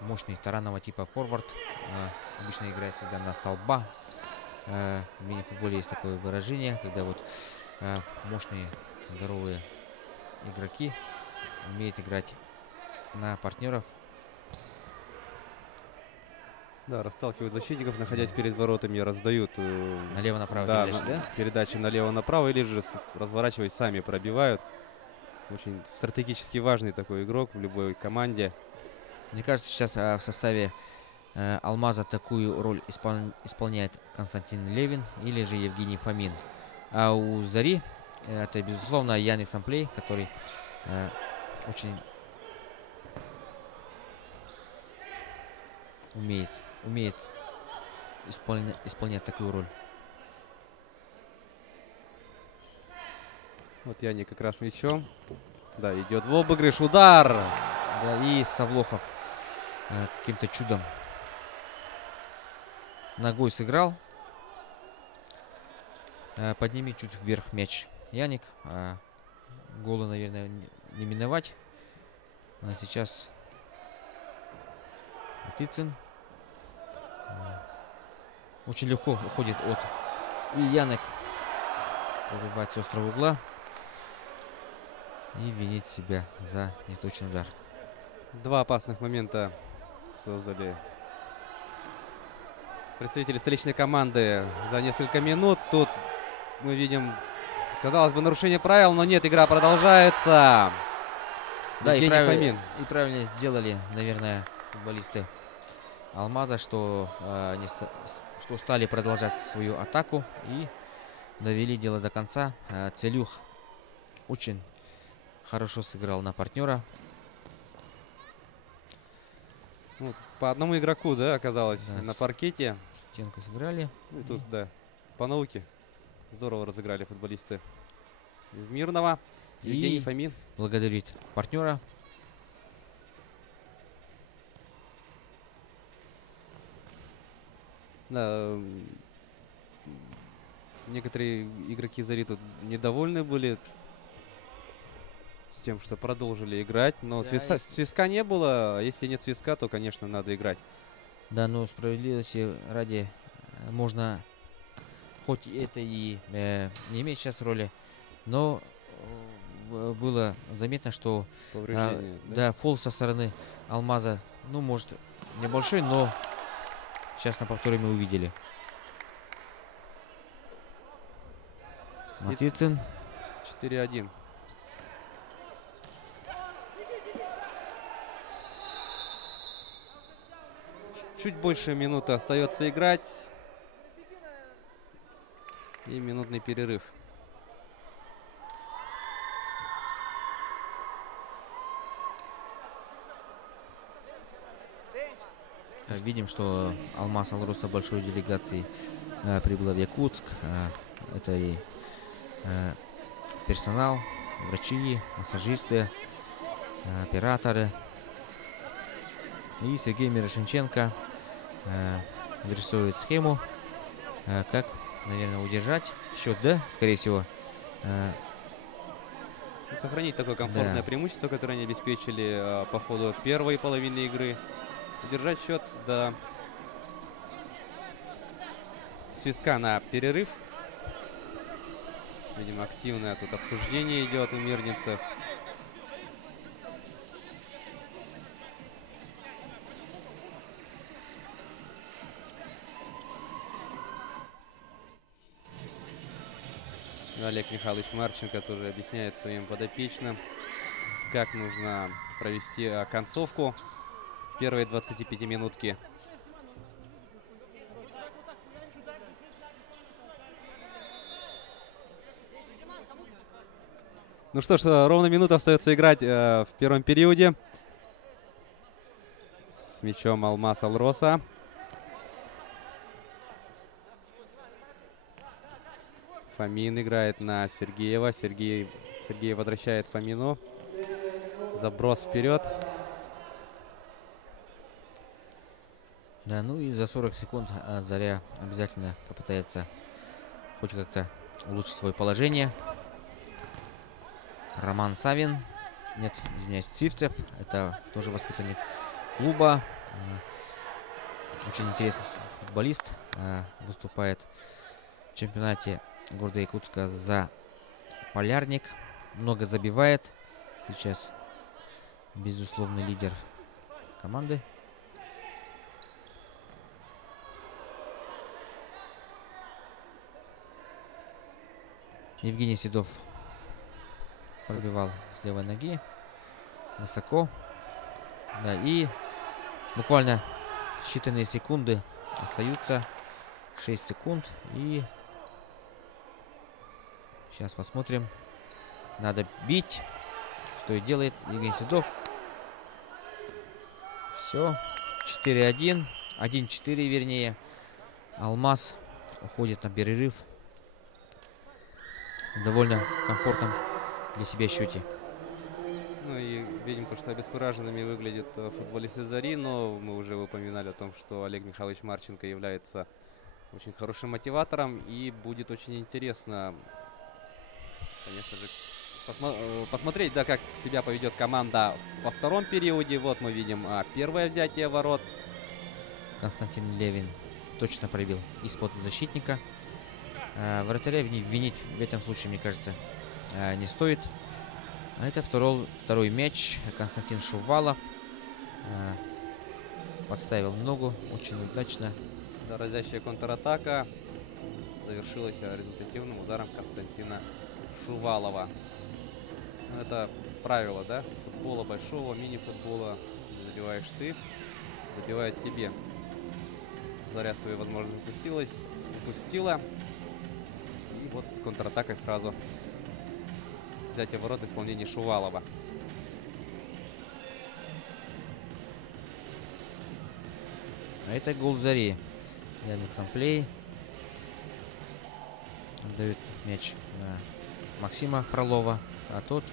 Мощный таранного типа форвард. Обычно играет всегда на столба. В мини-футболе есть такое выражение, когда вот мощные, здоровые игроки умеют играть на партнеров. Да, расталкивают защитников, находясь перед воротами, раздают Налево-направо да, передачи, да? передачи налево-направо, или же, разворачиваясь, сами пробивают. Очень стратегически важный такой игрок в любой команде. Мне кажется, сейчас в составе Алмаза такую роль исполняет Константин Левин или же Евгений Фомин. А у Зари это, безусловно, Янис Самплей, который очень умеет исполнять такую роль. Вот Яник как раз мячом. Да, идет в обыгрыш, удар. Да, и Савлохов каким-то чудом ногой сыграл. Подними чуть вверх мяч, Яник. Голы, наверное, не миновать. А сейчас Матыцин очень легко уходит от. И Янек пробивает с острого угла и винит себя за неточный удар. Два опасных момента создали представители столичной команды за несколько минут. Тут мы видим, казалось бы, нарушение правил, но нет, игра продолжается. Да, и Фомин. правильно сделали, наверное, футболисты Алмаза, что стали продолжать свою атаку и довели дело до конца. Целюх очень хорошо сыграл на партнера. Вот, по одному игроку, да, оказалось Да, на паркете. Стенку сыграли. Ну, и тут, да, по науке здорово разыграли футболисты из Мирного. Евгений Фомин благодарит партнера. Да, некоторые игроки Зари тут недовольны были с тем, что продолжили играть, но Да, свистка не было. А если нет свистка, то, конечно, надо играть. Да, но справедливости ради можно, хоть это и не имеет сейчас роли, но было заметно, что да, фол со стороны Алмаза, ну, может, небольшой, но сейчас на повторе мы увидели. Матыцин. 4-1. Чуть больше минуты остается играть. И минутный перерыв. Видим, что Алмаз Алроса большой делегацией прибыла в Якутск. Это и персонал, врачи, массажисты, операторы. И Сергей Мирошниченко вырисовывает схему, как, наверное, удержать счет, да, скорее всего. Сохранить такое комфортное преимущество, которое они обеспечили по ходу первой половины игры. Удержать счет до свистка на перерыв. Видимо, активное тут обсуждение идет у мирнинцев. Олег Михайлович Марченко тоже объясняет своим подопечным, как нужно провести концовку в первые 25 минутки. Ну что ж, ровно минута остается играть в первом периоде. С мячом Алмаз Алроса. Фомин играет на Сергеева. Сергей возвращает Фомину. Заброс вперед. Да, ну и за 40 секунд Заря обязательно попытается хоть как-то улучшить свое положение. Роман Савин. Нет, извиняюсь, Цивцев. Это тоже воспитанник клуба. Очень интересный футболист. Выступает в чемпионате города Якутска за Полярник. Много забивает. Сейчас безусловный лидер команды. Евгений Седов пробивал с левой ноги. Высоко. Да, и буквально считанные секунды остаются. 6 секунд. И сейчас посмотрим. Надо бить. Что и делает Евгений Седов. Все. 4-1. 1-4, вернее. Алмаз уходит на перерыв. В довольно комфортном для себя счете. Ну и видим то, что обескураженными выглядят футболисты Зари, но мы уже упоминали о том, что Олег Михайлович Марченко является очень хорошим мотиватором, и будет очень интересно, конечно же, посмотреть, да, как себя поведет команда во втором периоде. Вот мы видим первое взятие ворот. Константин Левин точно пробил из-под защитника. Вратаря винить в этом случае, мне кажется, не стоит. А это второй мяч. Константин Шувалов подставил ногу очень удачно. Да, разящая контратака завершилась результативным ударом Константина Шувалова. Ну, это правило, да, футбола большого, мини-футбола. Забиваешь ты, забивает тебе. Заря свои возможности упустила. И вот контратакой сразу взятие ворот в исполнении Шувалова. А это гол Зари. Яник Самплей отдает мяч на Максима Фролова, а тот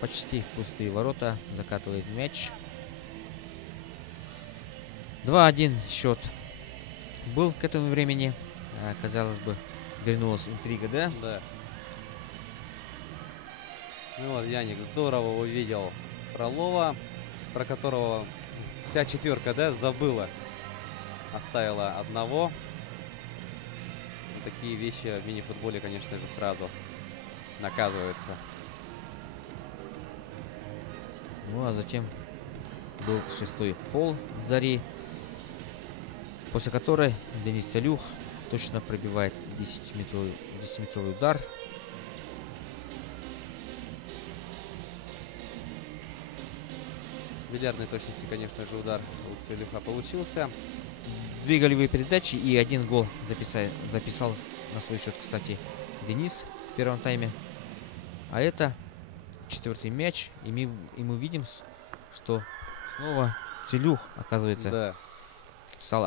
почти в пустые ворота закатывает мяч. 2-1 счет был к этому времени. Казалось бы, вернулась интрига, да? Да. Ну вот, Яник здорово увидел Фролова, про которого вся четверка, да, забыла. Оставила одного. И такие вещи в мини-футболе, конечно же, сразу наказываются. Ну а затем был 6-й фол Зари, после которой Денис Салюх точно пробивает 10-метровый удар. Бильярдной точности, конечно же, удар у Салюха получился. 2 голевые передачи и 1 гол записал на свой счет, кстати, Денис в первом тайме. А это 4-й мяч. И мы видим, что снова Целюх, оказывается, Да. стал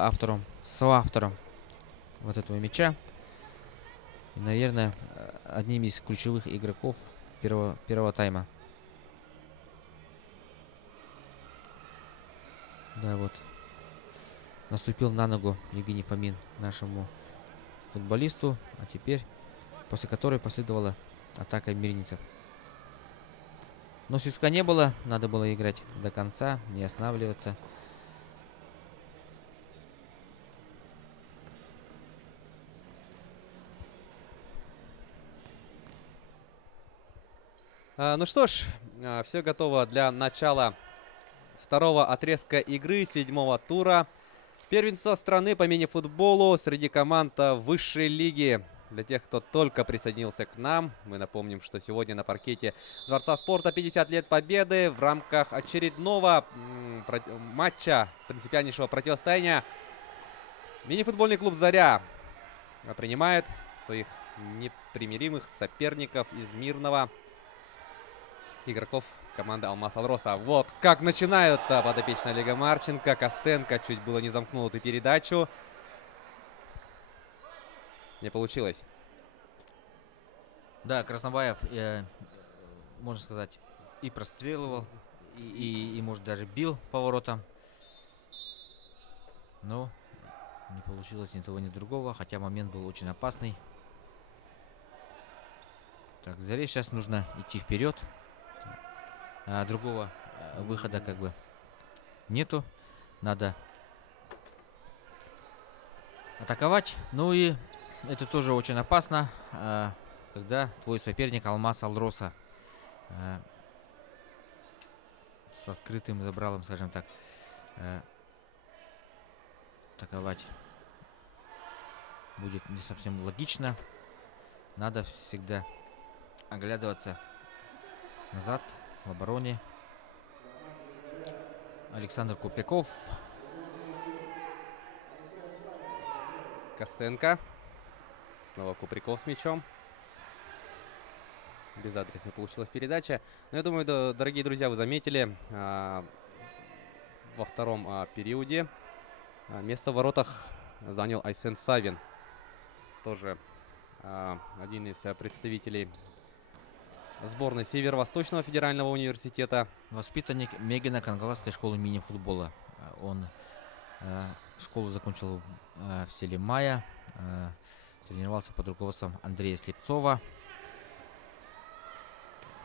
соавтором вот этого мяча. И, наверное, одним из ключевых игроков первого тайма. Да, вот. Наступил на ногу Евгений Фомин нашему футболисту. А теперь, после которой последовала атака мирницев. Но свистка не было. Надо было играть до конца, не останавливаться. Ну что ж, все готово для начала второго отрезка игры 7-го тура первенства страны по мини-футболу среди команд высшей лиги. Для тех, кто только присоединился к нам, мы напомним, что сегодня на паркете Дворца спорта 50 лет победы в рамках очередного матча, принципиальнейшего противостояния. Мини-футбольный клуб «Заря» принимает своих непримиримых соперников из Мирного, игроков команды «Алмаз Алроса». Вот как начинают подопечная Олега Марченко. Костенко чуть было не замкнул эту передачу. Не получилось. Да, Краснобаев, можно сказать, и простреливал, и может, даже бил поворотом. Но не получилось ни того, ни другого, хотя момент был очень опасный. Так, Заре сейчас нужно идти вперед. Другого выхода как бы нету. Надо атаковать. Ну и это тоже очень опасно, когда твой соперник Алмаз Алроса с открытым забралом, скажем так, атаковать будет не совсем логично. Надо всегда оглядываться назад в обороне. Александр Купряков. Костенко. Снова Купряков с мячом. Безадресной получилась передача. Но я думаю, дорогие друзья, вы заметили, во втором периоде место в воротах занял Айсен Савин. Тоже один из представителей сборной Северо-Восточного федерального университета. Воспитанник Мегина Кангаласской школы мини-футбола. Он школу закончил в селе Мая. Тренировался под руководством Андрея Слепцова.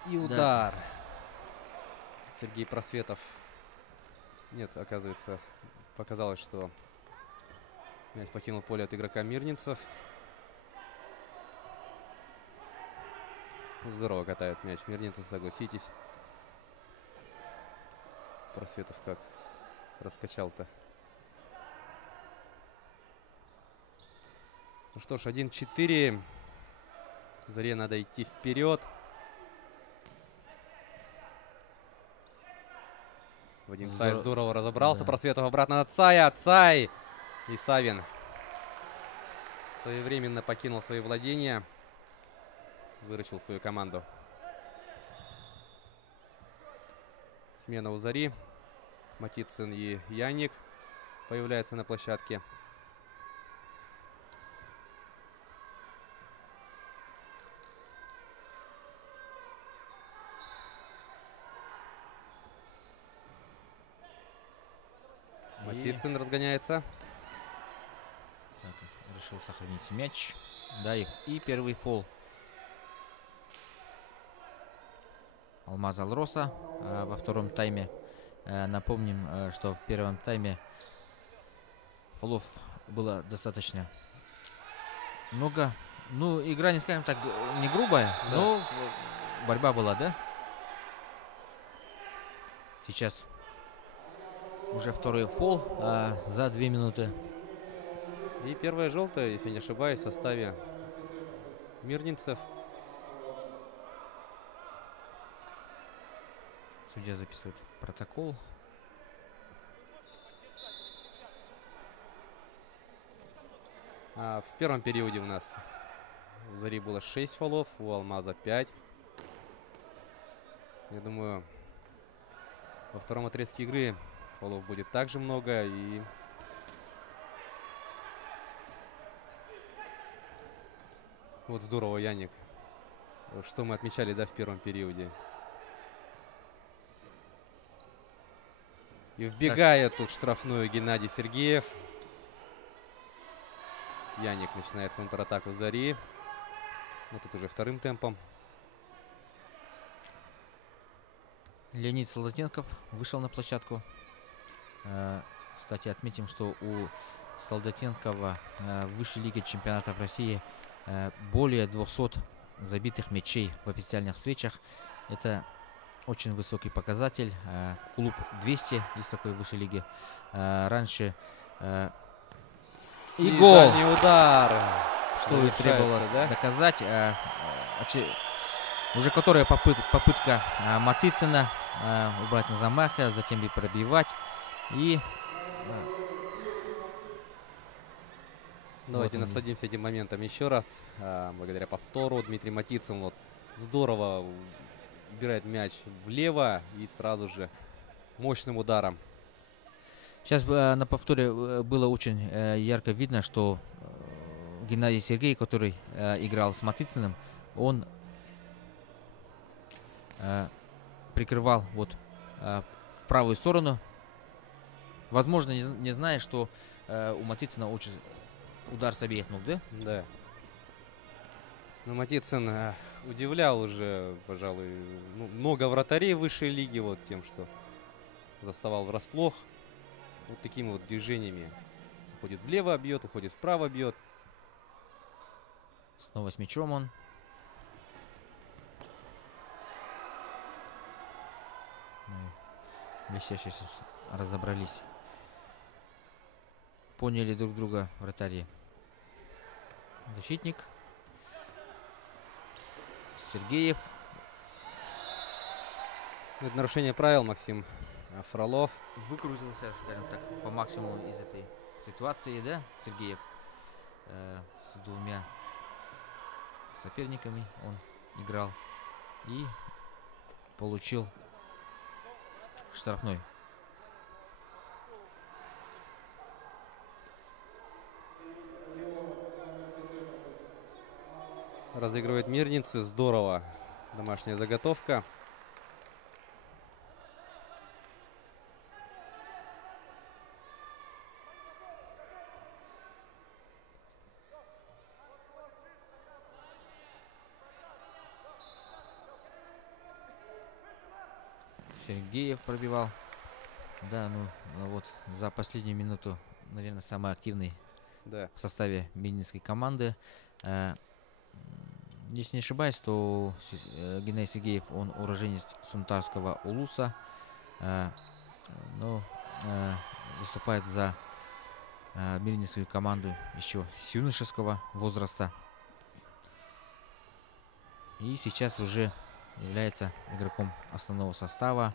И удар. Да. Сергей Просветов. Нет, оказывается, показалось, что мяч покинул поле от игрока Мирнинцев. Здорово катает мяч Мирнинцев, согласитесь. Просветов как раскачал-то. Ну что ж, 1-4. Заре надо идти вперед. Вадим Цай здорово разобрался. Да. Просветов обратно на Цая. Цай и Савин своевременно покинул свои владения. Выручил свою команду. Смена у Зари. Матицын и Яник появляются на площадке. Матицын разгоняется. Так, решил сохранить мяч. Да, и первый фол. Алмаз Алроса во втором тайме. Напомним, что в первом тайме фолов было достаточно много. Ну, игра, не скажем так, не грубая, да, но борьба была, да? Сейчас уже второй фол за 2 минуты. И первая желтая, если не ошибаюсь, в составе Мирнинцев. Судья записывает в протокол. В первом периоде у нас у Зари было 6 фолов, у Алмаза 5. Я думаю, во втором отрезке игры фолов будет также много. И вот здорово, Яник. Что мы отмечали, да, в первом периоде. И вбегает тут штрафную Геннадий Сергеев. Яник начинает контратаку Зари. Вот тут уже вторым темпом. Леонид Солдатенков вышел на площадку. Кстати, отметим, что у Солдатенкова в высшей лиге чемпионатов России более 200 забитых мячей в официальных встречах. Это очень высокий показатель. Клуб 200 есть такой в высшей лиге. Раньше и гол. Удар. Что и требовалось, да, доказать. Уже которая попытка Матицына убрать на замахе, затем и пробивать. И давайте вот насладимся этим моментом еще раз. Благодаря повтору Дмитрий Матицын вот здорово убирает мяч влево и сразу же мощным ударом. Сейчас на повторе было очень ярко видно, что Геннадий Сергеев, который играл с Матицыным, он прикрывал вот в правую сторону. Возможно, не зная, что у Матицына очень удар с обеих ног, да? Да. Но Матицын удивлял уже, пожалуй, много вратарей высшей лиги вот тем, что заставал врасплох вот такими вот движениями. Уходит влево, бьет, уходит вправо, бьет. Снова с мячом он. Блестяще сейчас разобрались. Поняли друг друга вратари. Защитник. Сергеев. Это нарушение правил, Максим Фролов. Выкрутился, скажем так, по максимуму из этой ситуации, да, Сергеев. С двумя соперниками он играл и получил штрафной. Разыгрывает Мирницы. Здорово. Домашняя заготовка. Сергеев пробивал. Да, ну вот за последнюю минуту, наверное, самый активный Да. в составе Мирнинской команды. Если не ошибаюсь, то Геннадий Сергеев, он уроженец Сунтарского Улуса, но выступает за Мирнинскую команду еще с юношеского возраста. И сейчас уже является игроком основного состава.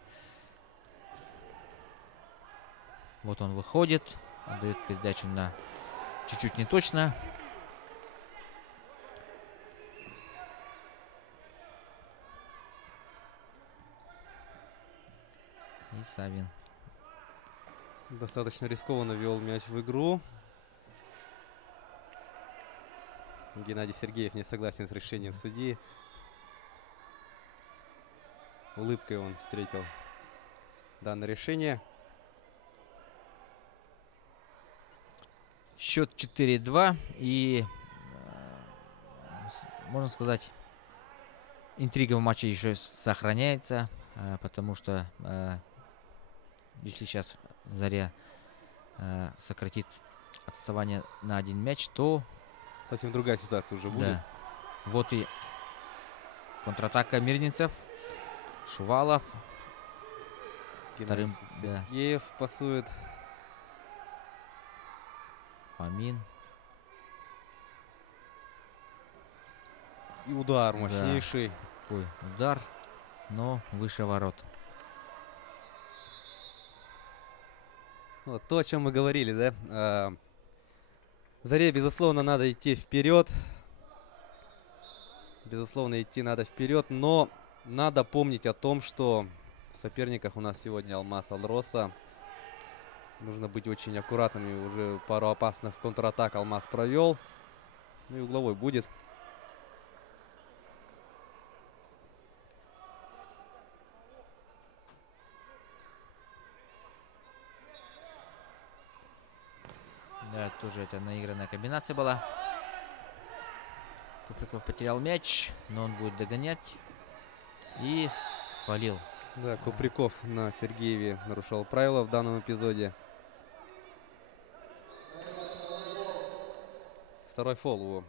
Вот он выходит, отдает передачу на чуть-чуть не точно. И Савин. Достаточно рискованно вел мяч в игру. Геннадий Сергеев не согласен с решением судьи. Улыбкой он встретил данное решение. Счет 4-2. И, можно сказать, интрига в матче еще сохраняется. Потому что если сейчас Заря сократит отставание на один мяч, то... Совсем другая ситуация уже будет. Да. Вот и контратака мирнинцев. Шувалов. Геннадий Сергеев пасует. Фомин. И удар мощнейший. Да. Такой удар, но выше ворот. Вот то, о чем мы говорили, да? Заре, безусловно, надо идти вперед. Безусловно, идти надо вперед, но надо помнить о том, что в соперниках у нас сегодня Алмаз Алроса. Нужно быть очень аккуратными. Уже пару опасных контратак Алмаз провел. Ну и угловой будет. Да, тоже это наигранная комбинация была. Куприков потерял мяч, но он будет догонять. И свалил. Да, Куприков на Сергееве нарушал правила в данном эпизоде. Второй фол у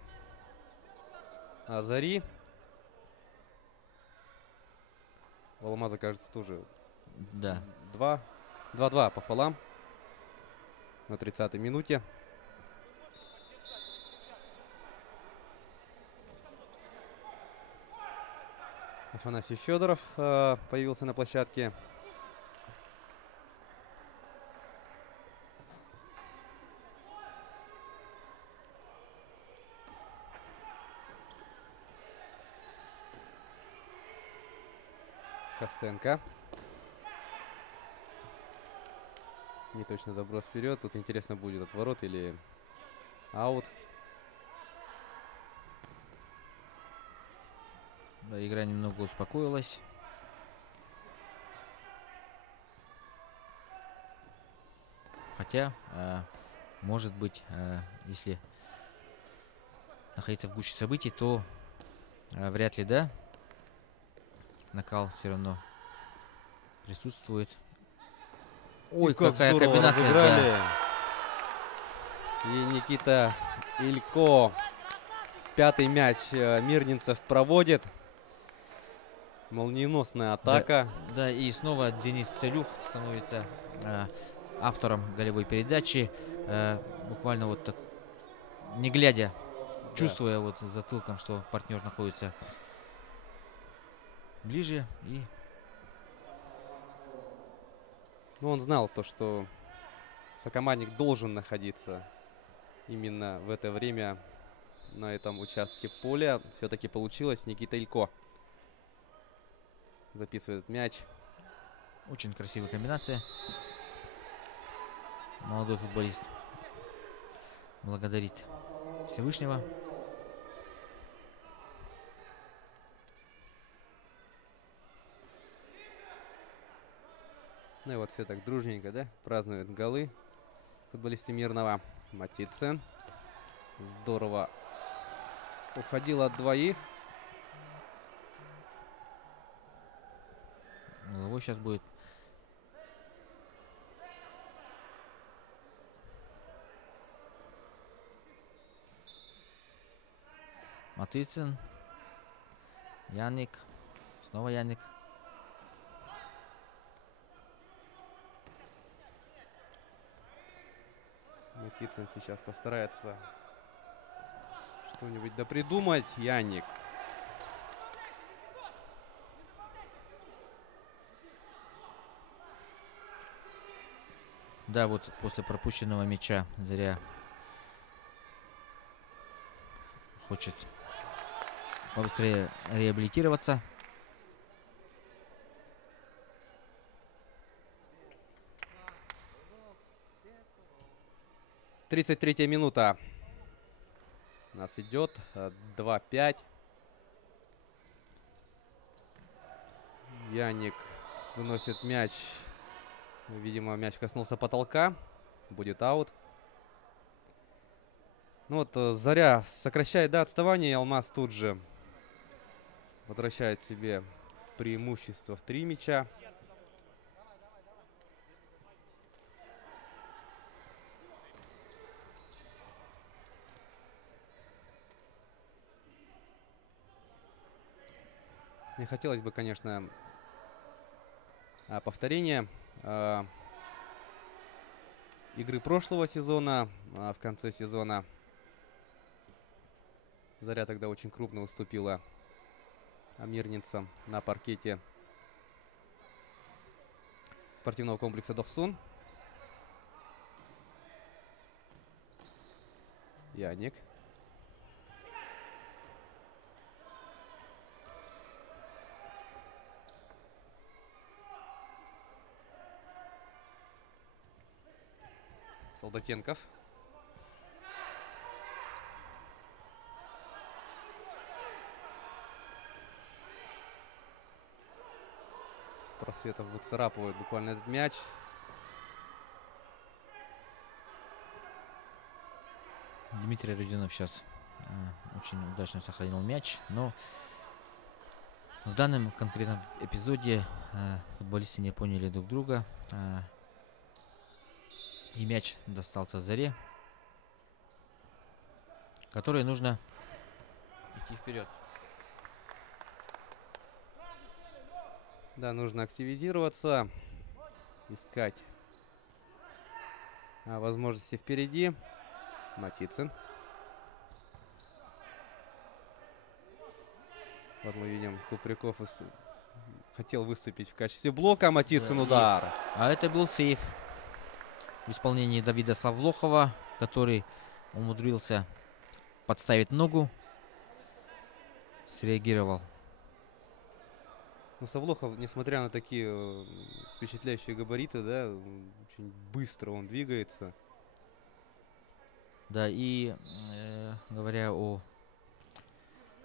Зари. У Алмаза, кажется, тоже Да. 2-2 по фолам на 30-й минуте. Афанасий Федоров появился на площадке. Костенко. Неточный заброс вперед. Тут интересно, будет отворот или аут. Да, игра немного успокоилась. Хотя, может быть, если находиться в гуще событий, то вряд ли, да. Накал все равно присутствует. Ой, как какая здорово комбинация. разыграли. Да. И Никита Илько. Пятый мяч Мирнинцев проводит. Молниеносная атака. Да, и снова Денис Целюх становится автором голевой передачи. Буквально вот так, не глядя, чувствуя вот затылком, что партнер находится ближе. И Ну, он знал то, что сокомандник должен находиться именно в это время на этом участке поля. Все-таки получилось. Никита Илько записывает мяч. очень красивая комбинация. Молодой футболист благодарит Всевышнего. Ну и вот все так дружненько, да, празднуют голы футболисты Мирного. Матицын. Здорово уходил от двоих. Головой сейчас будет. Матицын. Яник. Снова Яник. Матицын сейчас постарается что-нибудь допридумать. Яник. Да, вот после пропущенного мяча Заря хочет побыстрее реабилитироваться. Тридцать третья минута. У нас идет 2-5. Яник выносит мяч. Видимо, мяч коснулся потолка. Будет аут. Ну вот, Заря сокращает, да, отставание. И Алмаз тут же возвращает себе преимущество в 3 мяча. Мне хотелось бы, конечно, повторения игры прошлого сезона. В конце сезона Заря тогда очень крупно уступила мирнинцам на паркете спортивного комплекса Дохсун. Яник. Солдатенков. Просветов выцарапывает буквально этот мяч. Дмитрий Рудинов сейчас очень удачно сохранил мяч, но в данном конкретном эпизоде футболисты не поняли друг друга. И мяч достался Заре, которой нужно идти вперед. Да, нужно активизироваться, искать возможности впереди. Матицын. Вот мы видим, Купряков хотел выступить в качестве блока. Матицын, удар. А это был сейв в исполнении Давида Славлохова, который умудрился подставить ногу, среагировал. Ну, Савлохов, несмотря на такие впечатляющие габариты, да, очень быстро он двигается. Да, и говоря о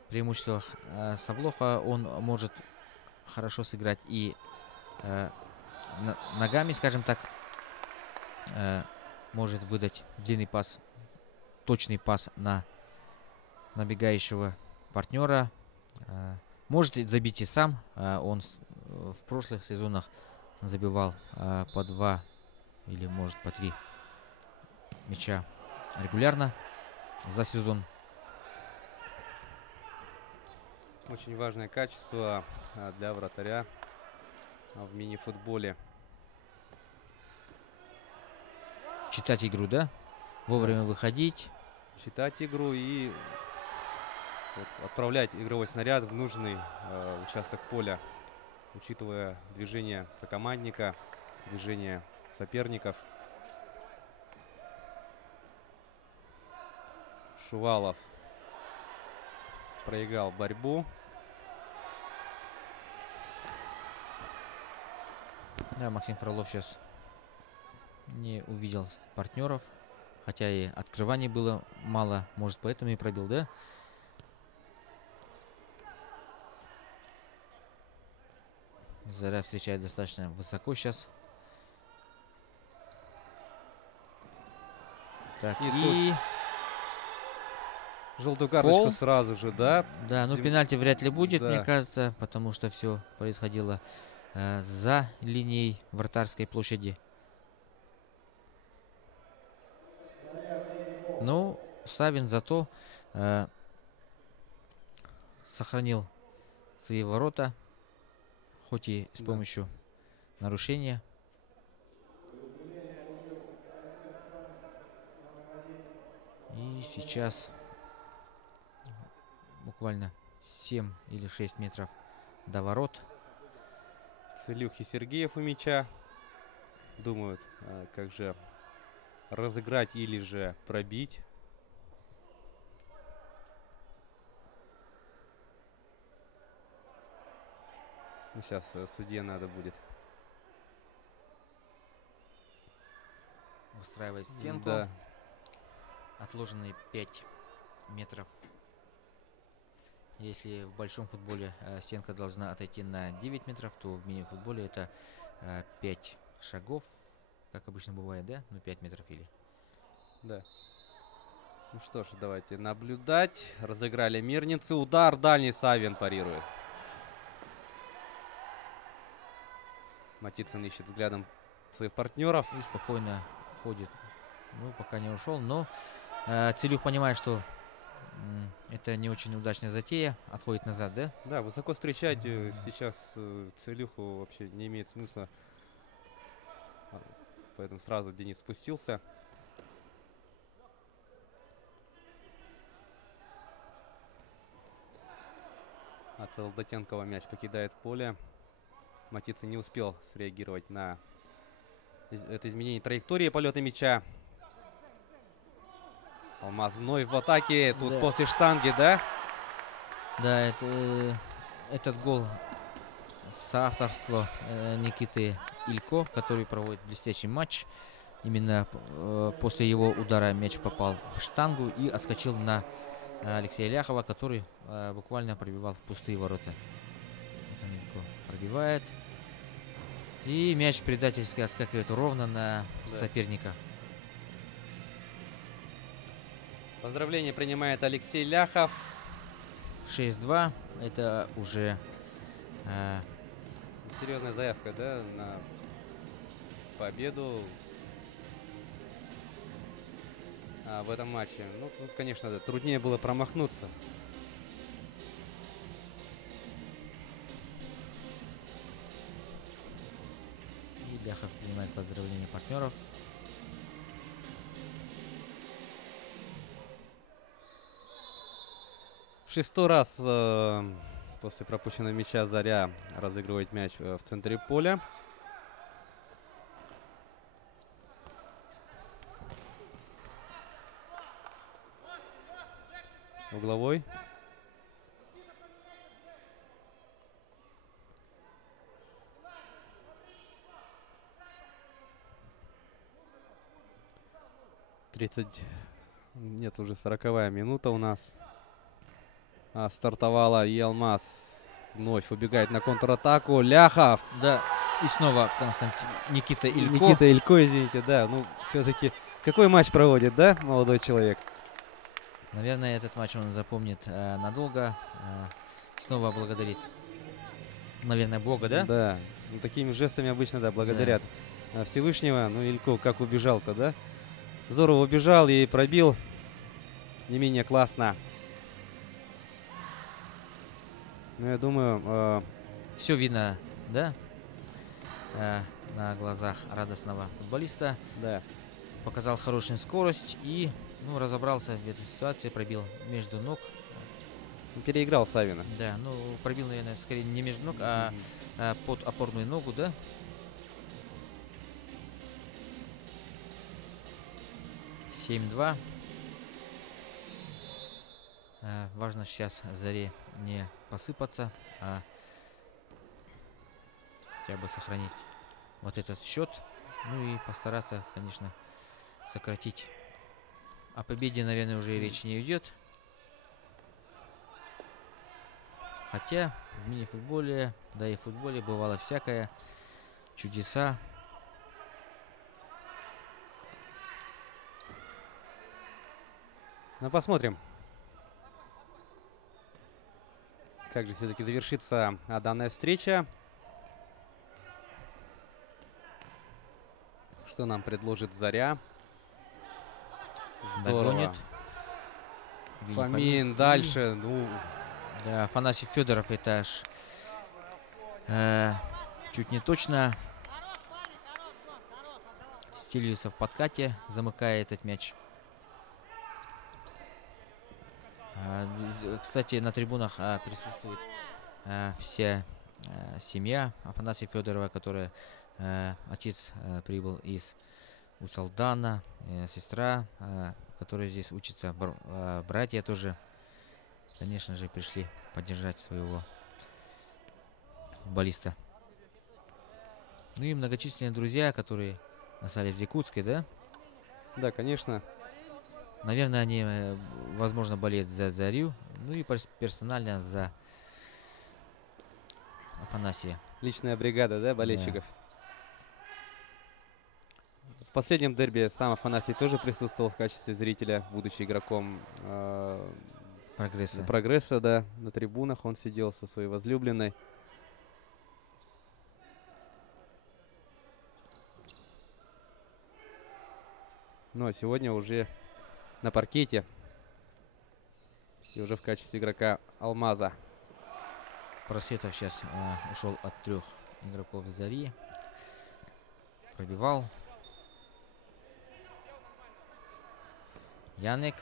преимуществах Савлоха, он может хорошо сыграть и ногами, скажем так, может выдать длинный пас, точный пас на набегающего партнера. Может забить и сам. Он в прошлых сезонах забивал по 2 или может по 3 мяча регулярно за сезон. Очень важное качество для вратаря в мини-футболе. Читать игру, да? Вовремя выходить. Читать игру и вот отправлять игровой снаряд в нужный участок поля, учитывая движение сокомандника, движение соперников. Шувалов проиграл борьбу. Да, Максим Фролов сейчас не увидел партнеров. Хотя и открываний было мало. Может, поэтому и пробил, да? Заря встречает достаточно высоко сейчас. Так, и Желтую карточку фол. сразу же, да? Да, ну пенальти вряд ли будет, Да. мне кажется, потому что все происходило за линией вратарской площади. Ну, Савин зато сохранил свои ворота, хоть и с Да. помощью нарушения. И сейчас буквально 7 или 6 метров до ворот. Целюх и Сергеев у мяча. Думают, как же разыграть или же пробить. Ну, сейчас судье надо будет. Устраивать стенку. Да. Отложенные 5 метров. Если в большом футболе стенка должна отойти на 9 метров, то в мини-футболе это 5 шагов. Как обычно бывает, да? Ну, 5 метров или. Да. Ну что ж, давайте наблюдать. Разыграли мирницы. Удар дальний, Савин парирует. Матицын ищет взглядом своих партнеров. И спокойно ходит. Ну, пока не ушел. Но Целюх понимает, что это не очень удачная затея. Отходит назад, да? Да, высоко встречать сейчас Целюху вообще не имеет смысла. Поэтому сразу Денис спустился. А Солдатенкова мяч покидает поле. Матицын не успел среагировать на это изменение траектории полета мяча. Алмаз вновь в атаке. Тут Да. после штанги, да? Да, этот гол соавторства Никиты Илько, который проводит блестящий матч. Именно после его удара мяч попал в штангу и отскочил на Алексея Ляхова, который буквально пробивал в пустые ворота. Вот он Илько пробивает. И мяч предательски отскакивает ровно на соперника. Поздравление принимает Алексей Ляхов. 6-2. Это уже Серьезная заявка, да, на победу в этом матче. Ну, тут, конечно, да, труднее было промахнуться. и Ляхов принимает поздравления партнеров. В 6-й раз после пропущенного мяча Заря разыгрывает мяч в центре поля. Угловой. Нет, уже 40-я минута у нас. Стартовала, и Алмаз вновь убегает на контратаку. Ляхов. Да, и снова Никита Илько. Никита Илько, извините, да. Ну, все-таки какой матч проводит, да, молодой человек? Наверное, этот матч он запомнит надолго. Снова благодарит, наверное, Бога, да? Да. Ну, такими жестами обычно, да, благодарят Всевышнего. Ну, Илько как убежал-то, да? здорово убежал и пробил не менее классно. Ну, я думаю, Все видно, да? На глазах радостного футболиста. да. Показал хорошую скорость и разобрался в этой ситуации, пробил между ног. Переиграл Савина. Да, пробил, наверное, скорее не между ног, а под опорную ногу, да? (7-2). Важно сейчас Заре не посыпаться, а хотя бы сохранить вот этот счет. Ну и постараться, конечно, сократить. О победе, наверное, уже и речи не идет. Хотя в мини-футболе, да и в футболе бывало всякое. Чудеса. Ну, посмотрим, как же все-таки завершится данная встреча. Что нам предложит Заря? Здорово. Догонит. Фомин дальше. Ну, да, Афанасий Федоров это аж чуть не точно стелился в подкате, замыкая этот мяч. Кстати, на трибунах присутствует вся семья Афанасия Федорова, которая отец прибыл из Усалдана, сестра, которая здесь учится, братья тоже, конечно же, пришли поддержать своего футболиста. Ну и многочисленные друзья, которые остались в Якутске, да? да, конечно. Наверное, они, возможно, болеют за Зарю, ну и персонально за Афанасия. Личная бригада, да, болельщиков. Да. В последнем дерби сам Афанасий тоже присутствовал в качестве зрителя, будучи игроком Прогресса, да. На трибунах он сидел со своей возлюбленной. Ну, а сегодня уже на паркете. И уже в качестве игрока Алмаза. Просветов сейчас ушел от 3 игроков Зари. Пробивал. Янек.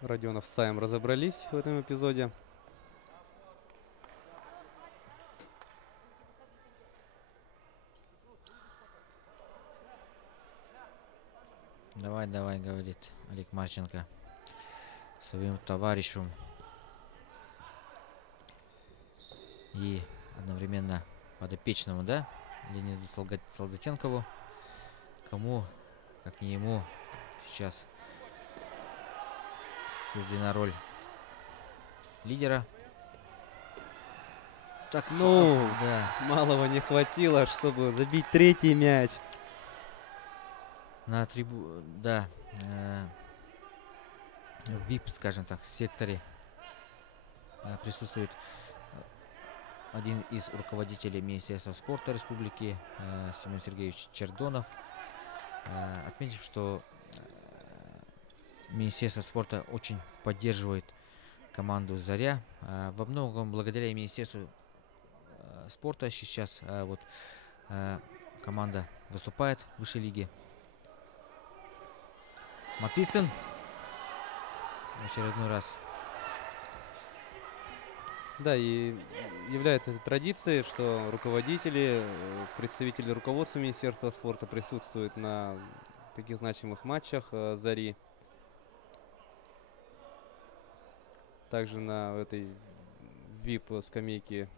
Родионов с Саем разобрались в этом эпизоде. Давай, давай, говорит Олег Марченко своему товарищу. И одновременно подопечному, да, Леониду Солдатенкову. Кому, как не ему, сейчас суждена роль лидера. Так, ну, да, малого не хватило, чтобы забить 3-й мяч. На да, в VIP, скажем так, секторе присутствует один из руководителей Министерства спорта Республики, Семен Сергеевич Чердонов, отметив, что Министерство спорта очень поддерживает команду «Заря». Во многом благодаря Министерству спорта сейчас вот команда выступает в высшей лиге. Матыцин в очередной раз. Да, и является это традицией, что руководители, представители руководства Министерства спорта присутствуют на таких значимых матчах «Зари». Также на этой VIP-скамейке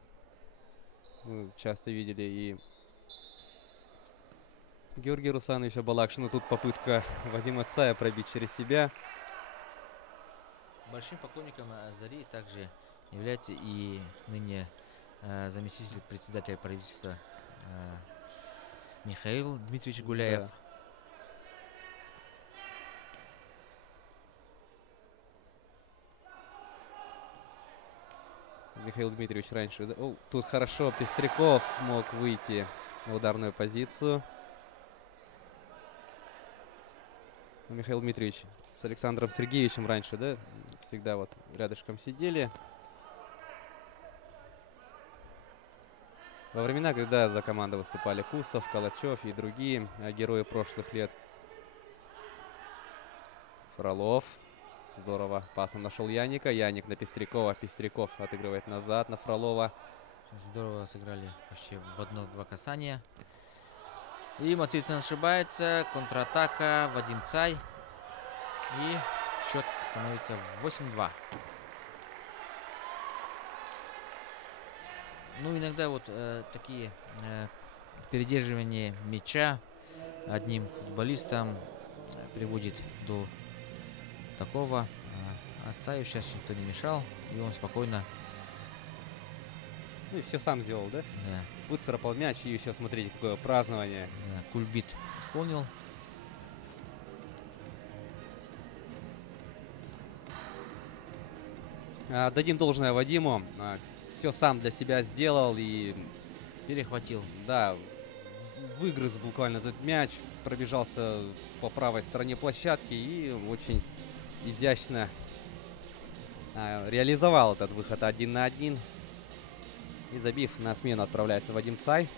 мы часто видели и Георгия Руслановича Балакшина. Тут попытка Вадима Цая пробить через себя. Большим поклонником «Зари» также является и ныне заместитель председателя правительства Михаил Дмитриевич Гуляев. Да. Михаил Дмитриевич раньше. Тут хорошо Пестряков мог выйти на ударную позицию. Михаил Дмитриевич с Александром Сергеевичем раньше, да, всегда вот рядышком сидели. Во времена, когда за команду выступали Кусов, Калачев и другие герои прошлых лет. Фролов. Здорово. Пасом нашел Яника. Яник на Пестрякова. Пестряков отыгрывает назад на Фролова. Здорово сыграли почти в одно-два касания. И Матицын ошибается. Контратака. Вадим Цай. И счет становится 8-2. Ну, иногда вот такие передерживания мяча одним футболистом приводит до такого. А Цаю сейчас никто не мешал, и он спокойно... Ну и все сам сделал, да? Да, Выцарапал мяч, и еще, смотрите, какое празднование. да, кульбит исполнил. Дадим должное Вадиму. Все сам для себя сделал и, Перехватил. да, выгрыз буквально этот мяч, пробежался по правой стороне площадки и очень изящно реализовал этот выход 1 на 1. И забив, на смену отправляется Вадим Цай.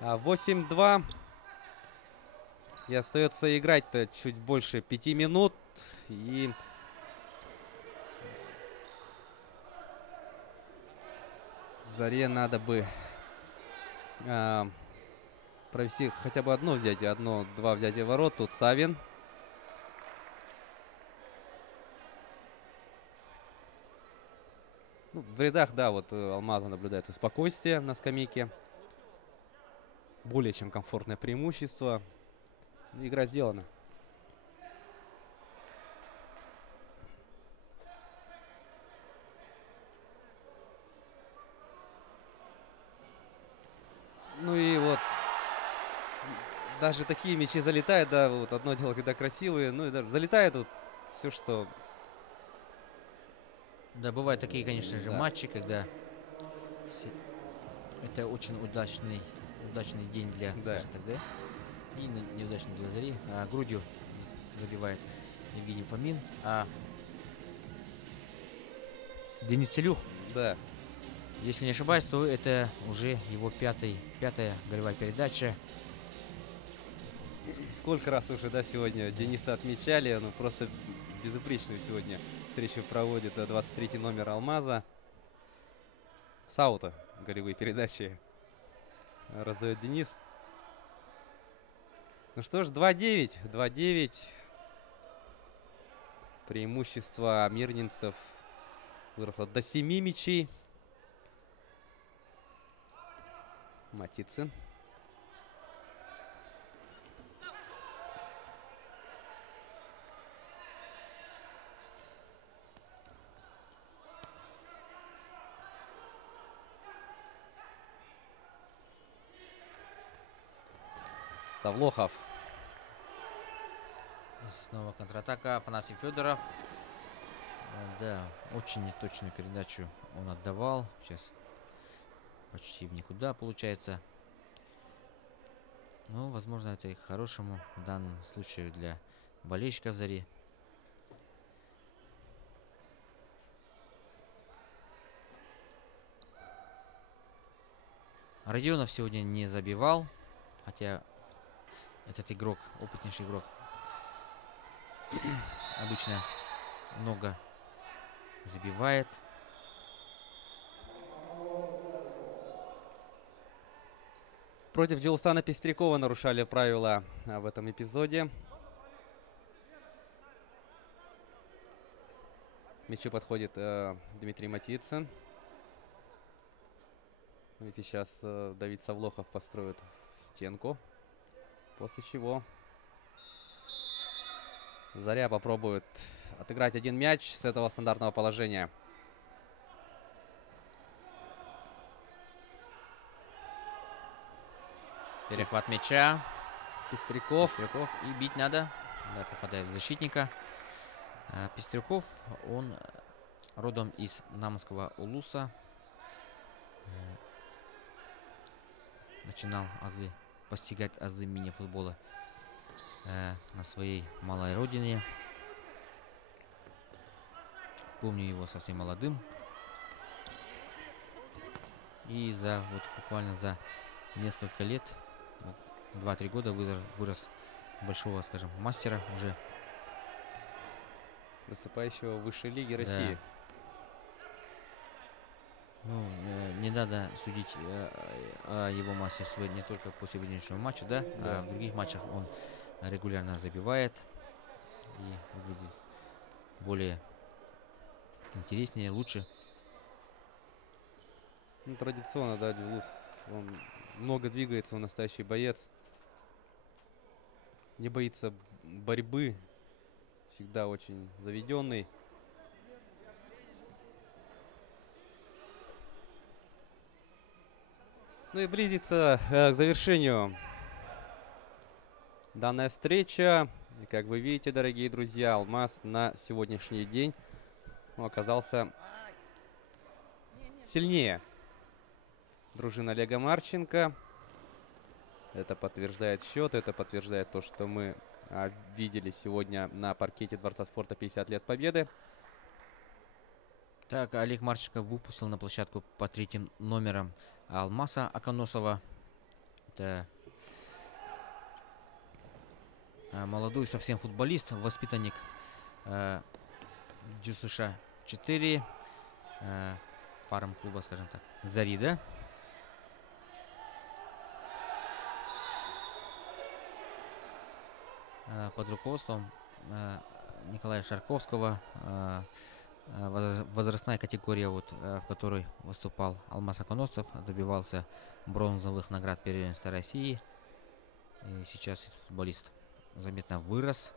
8-2. И остается играть-то чуть больше 5 минут. И Заре надо бы провести хотя бы одно взятие, одно-два взятия ворот. Тут Савин. Ну, в рядах, да, вот Алмаза наблюдается спокойствие на скамейке. Более чем комфортное преимущество. Игра сделана. Ну и вот даже такие мячи залетают, да, вот одно дело, когда красивые, ну и даже залетает вот все, что... Да, бывают такие, конечно же, Да. матчи, когда это очень удачный день для, Да. скажем так, да? И неудачный для Зари. Грудью забивает Евгений Фомин. А Денис Целюх, Да. если не ошибаюсь, то это уже его пятая голевая передача. Сколько раз уже, да, сегодня Дениса отмечали, ну просто безупречную сегодня встречу проводит 23-й номер Алмаза. С аута голевые передачи раздает Денис. Ну что ж, 2-9. 2-9. Преимущество мирнинцев выросло до 7 мячей. Матицын. Савлохов. И снова контратака. Афанасий Федоров. Да, очень неточную передачу он отдавал. Сейчас почти в никуда получается. Но, возможно, это и к хорошему в данном случае для болельщиков Зари. Родионов сегодня не забивал, хотя этот игрок, опытнейший игрок, обычно много забивает. Против Джилстана Пестрякова нарушали правила в этом эпизоде. К мячу подходит Дмитрий Матицын. И сейчас Давид Савлохов построит стенку. После чего Заря попробует отыграть один мяч с этого стандартного положения. Перехват мяча. Пестряков. И бить надо. Да, попадает в защитника. Пестряков, он родом из Намского Улуса. Начинал постигать азы мини-футбола на своей малой родине. Помню его совсем молодым. И буквально за несколько лет, 2-3 года, вырос большого, скажем, мастера уже. Выступающего в высшей лиге России. Ну, не надо судить о его мастерстве не только по сегодняшнему матчу, да? А в других матчах он регулярно забивает и выглядит более интереснее, лучше. Ну, традиционно, да, Джилус, он много двигается, он настоящий боец. Не боится борьбы, всегда очень заведенный. Ну и близится к завершению данная встреча. И как вы видите, дорогие друзья, Алмаз на сегодняшний день оказался сильнее дружины Олега Марченко. Это подтверждает счет, это подтверждает то, что мы видели сегодня на паркете Дворца спорта 50 лет Победы. Так, Олег Марченко выпустил на площадку по 3-м номерам Алмаса Аконосова. Это молодой совсем футболист, воспитанник ДЮСШ 4, фарм-клуба, скажем так, Зари, да? Под руководством Николая Шарковского, возрастная категория, в которой выступал Алмаз Аконосов, добивался бронзовых наград первенства России. И сейчас этот футболист заметно вырос.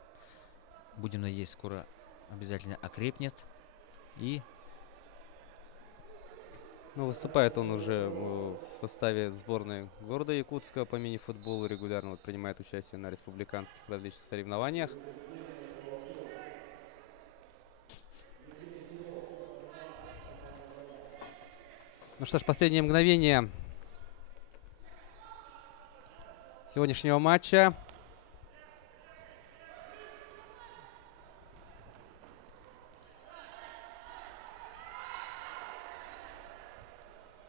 Будем надеяться, скоро обязательно окрепнет. И выступает он уже в составе сборной города Якутска по мини-футболу. Регулярно принимает участие на республиканских различных соревнованиях. Ну что ж, последние мгновения сегодняшнего матча.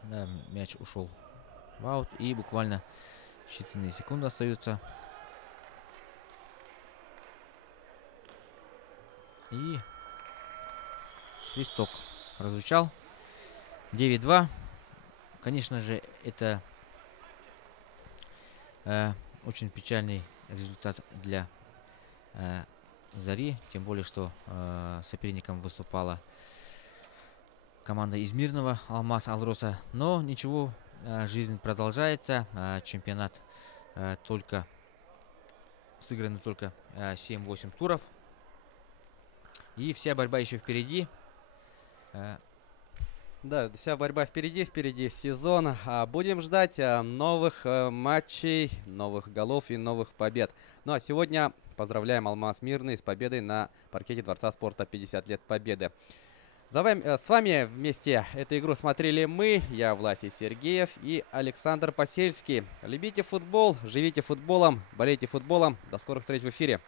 Да, мяч ушел в аут. И буквально считанные секунды остаются. И свисток прозвучал. 9-2. Конечно же, это очень печальный результат для Зари. Тем более, что соперником выступала команда из Мирного, Алмаз Алроса. Но ничего, жизнь продолжается. Чемпионат сыграны только 7-8 туров. И вся борьба еще впереди. Да, вся борьба впереди сезон. Будем ждать новых матчей, новых голов и новых побед. Ну а сегодня поздравляем Алмаз Мирный с победой на паркете Дворца спорта 50 лет Победы. С вами вместе эту игру смотрели мы, я Власий Сергеев и Александр Посельский. Любите футбол, живите футболом, болейте футболом. До скорых встреч в эфире.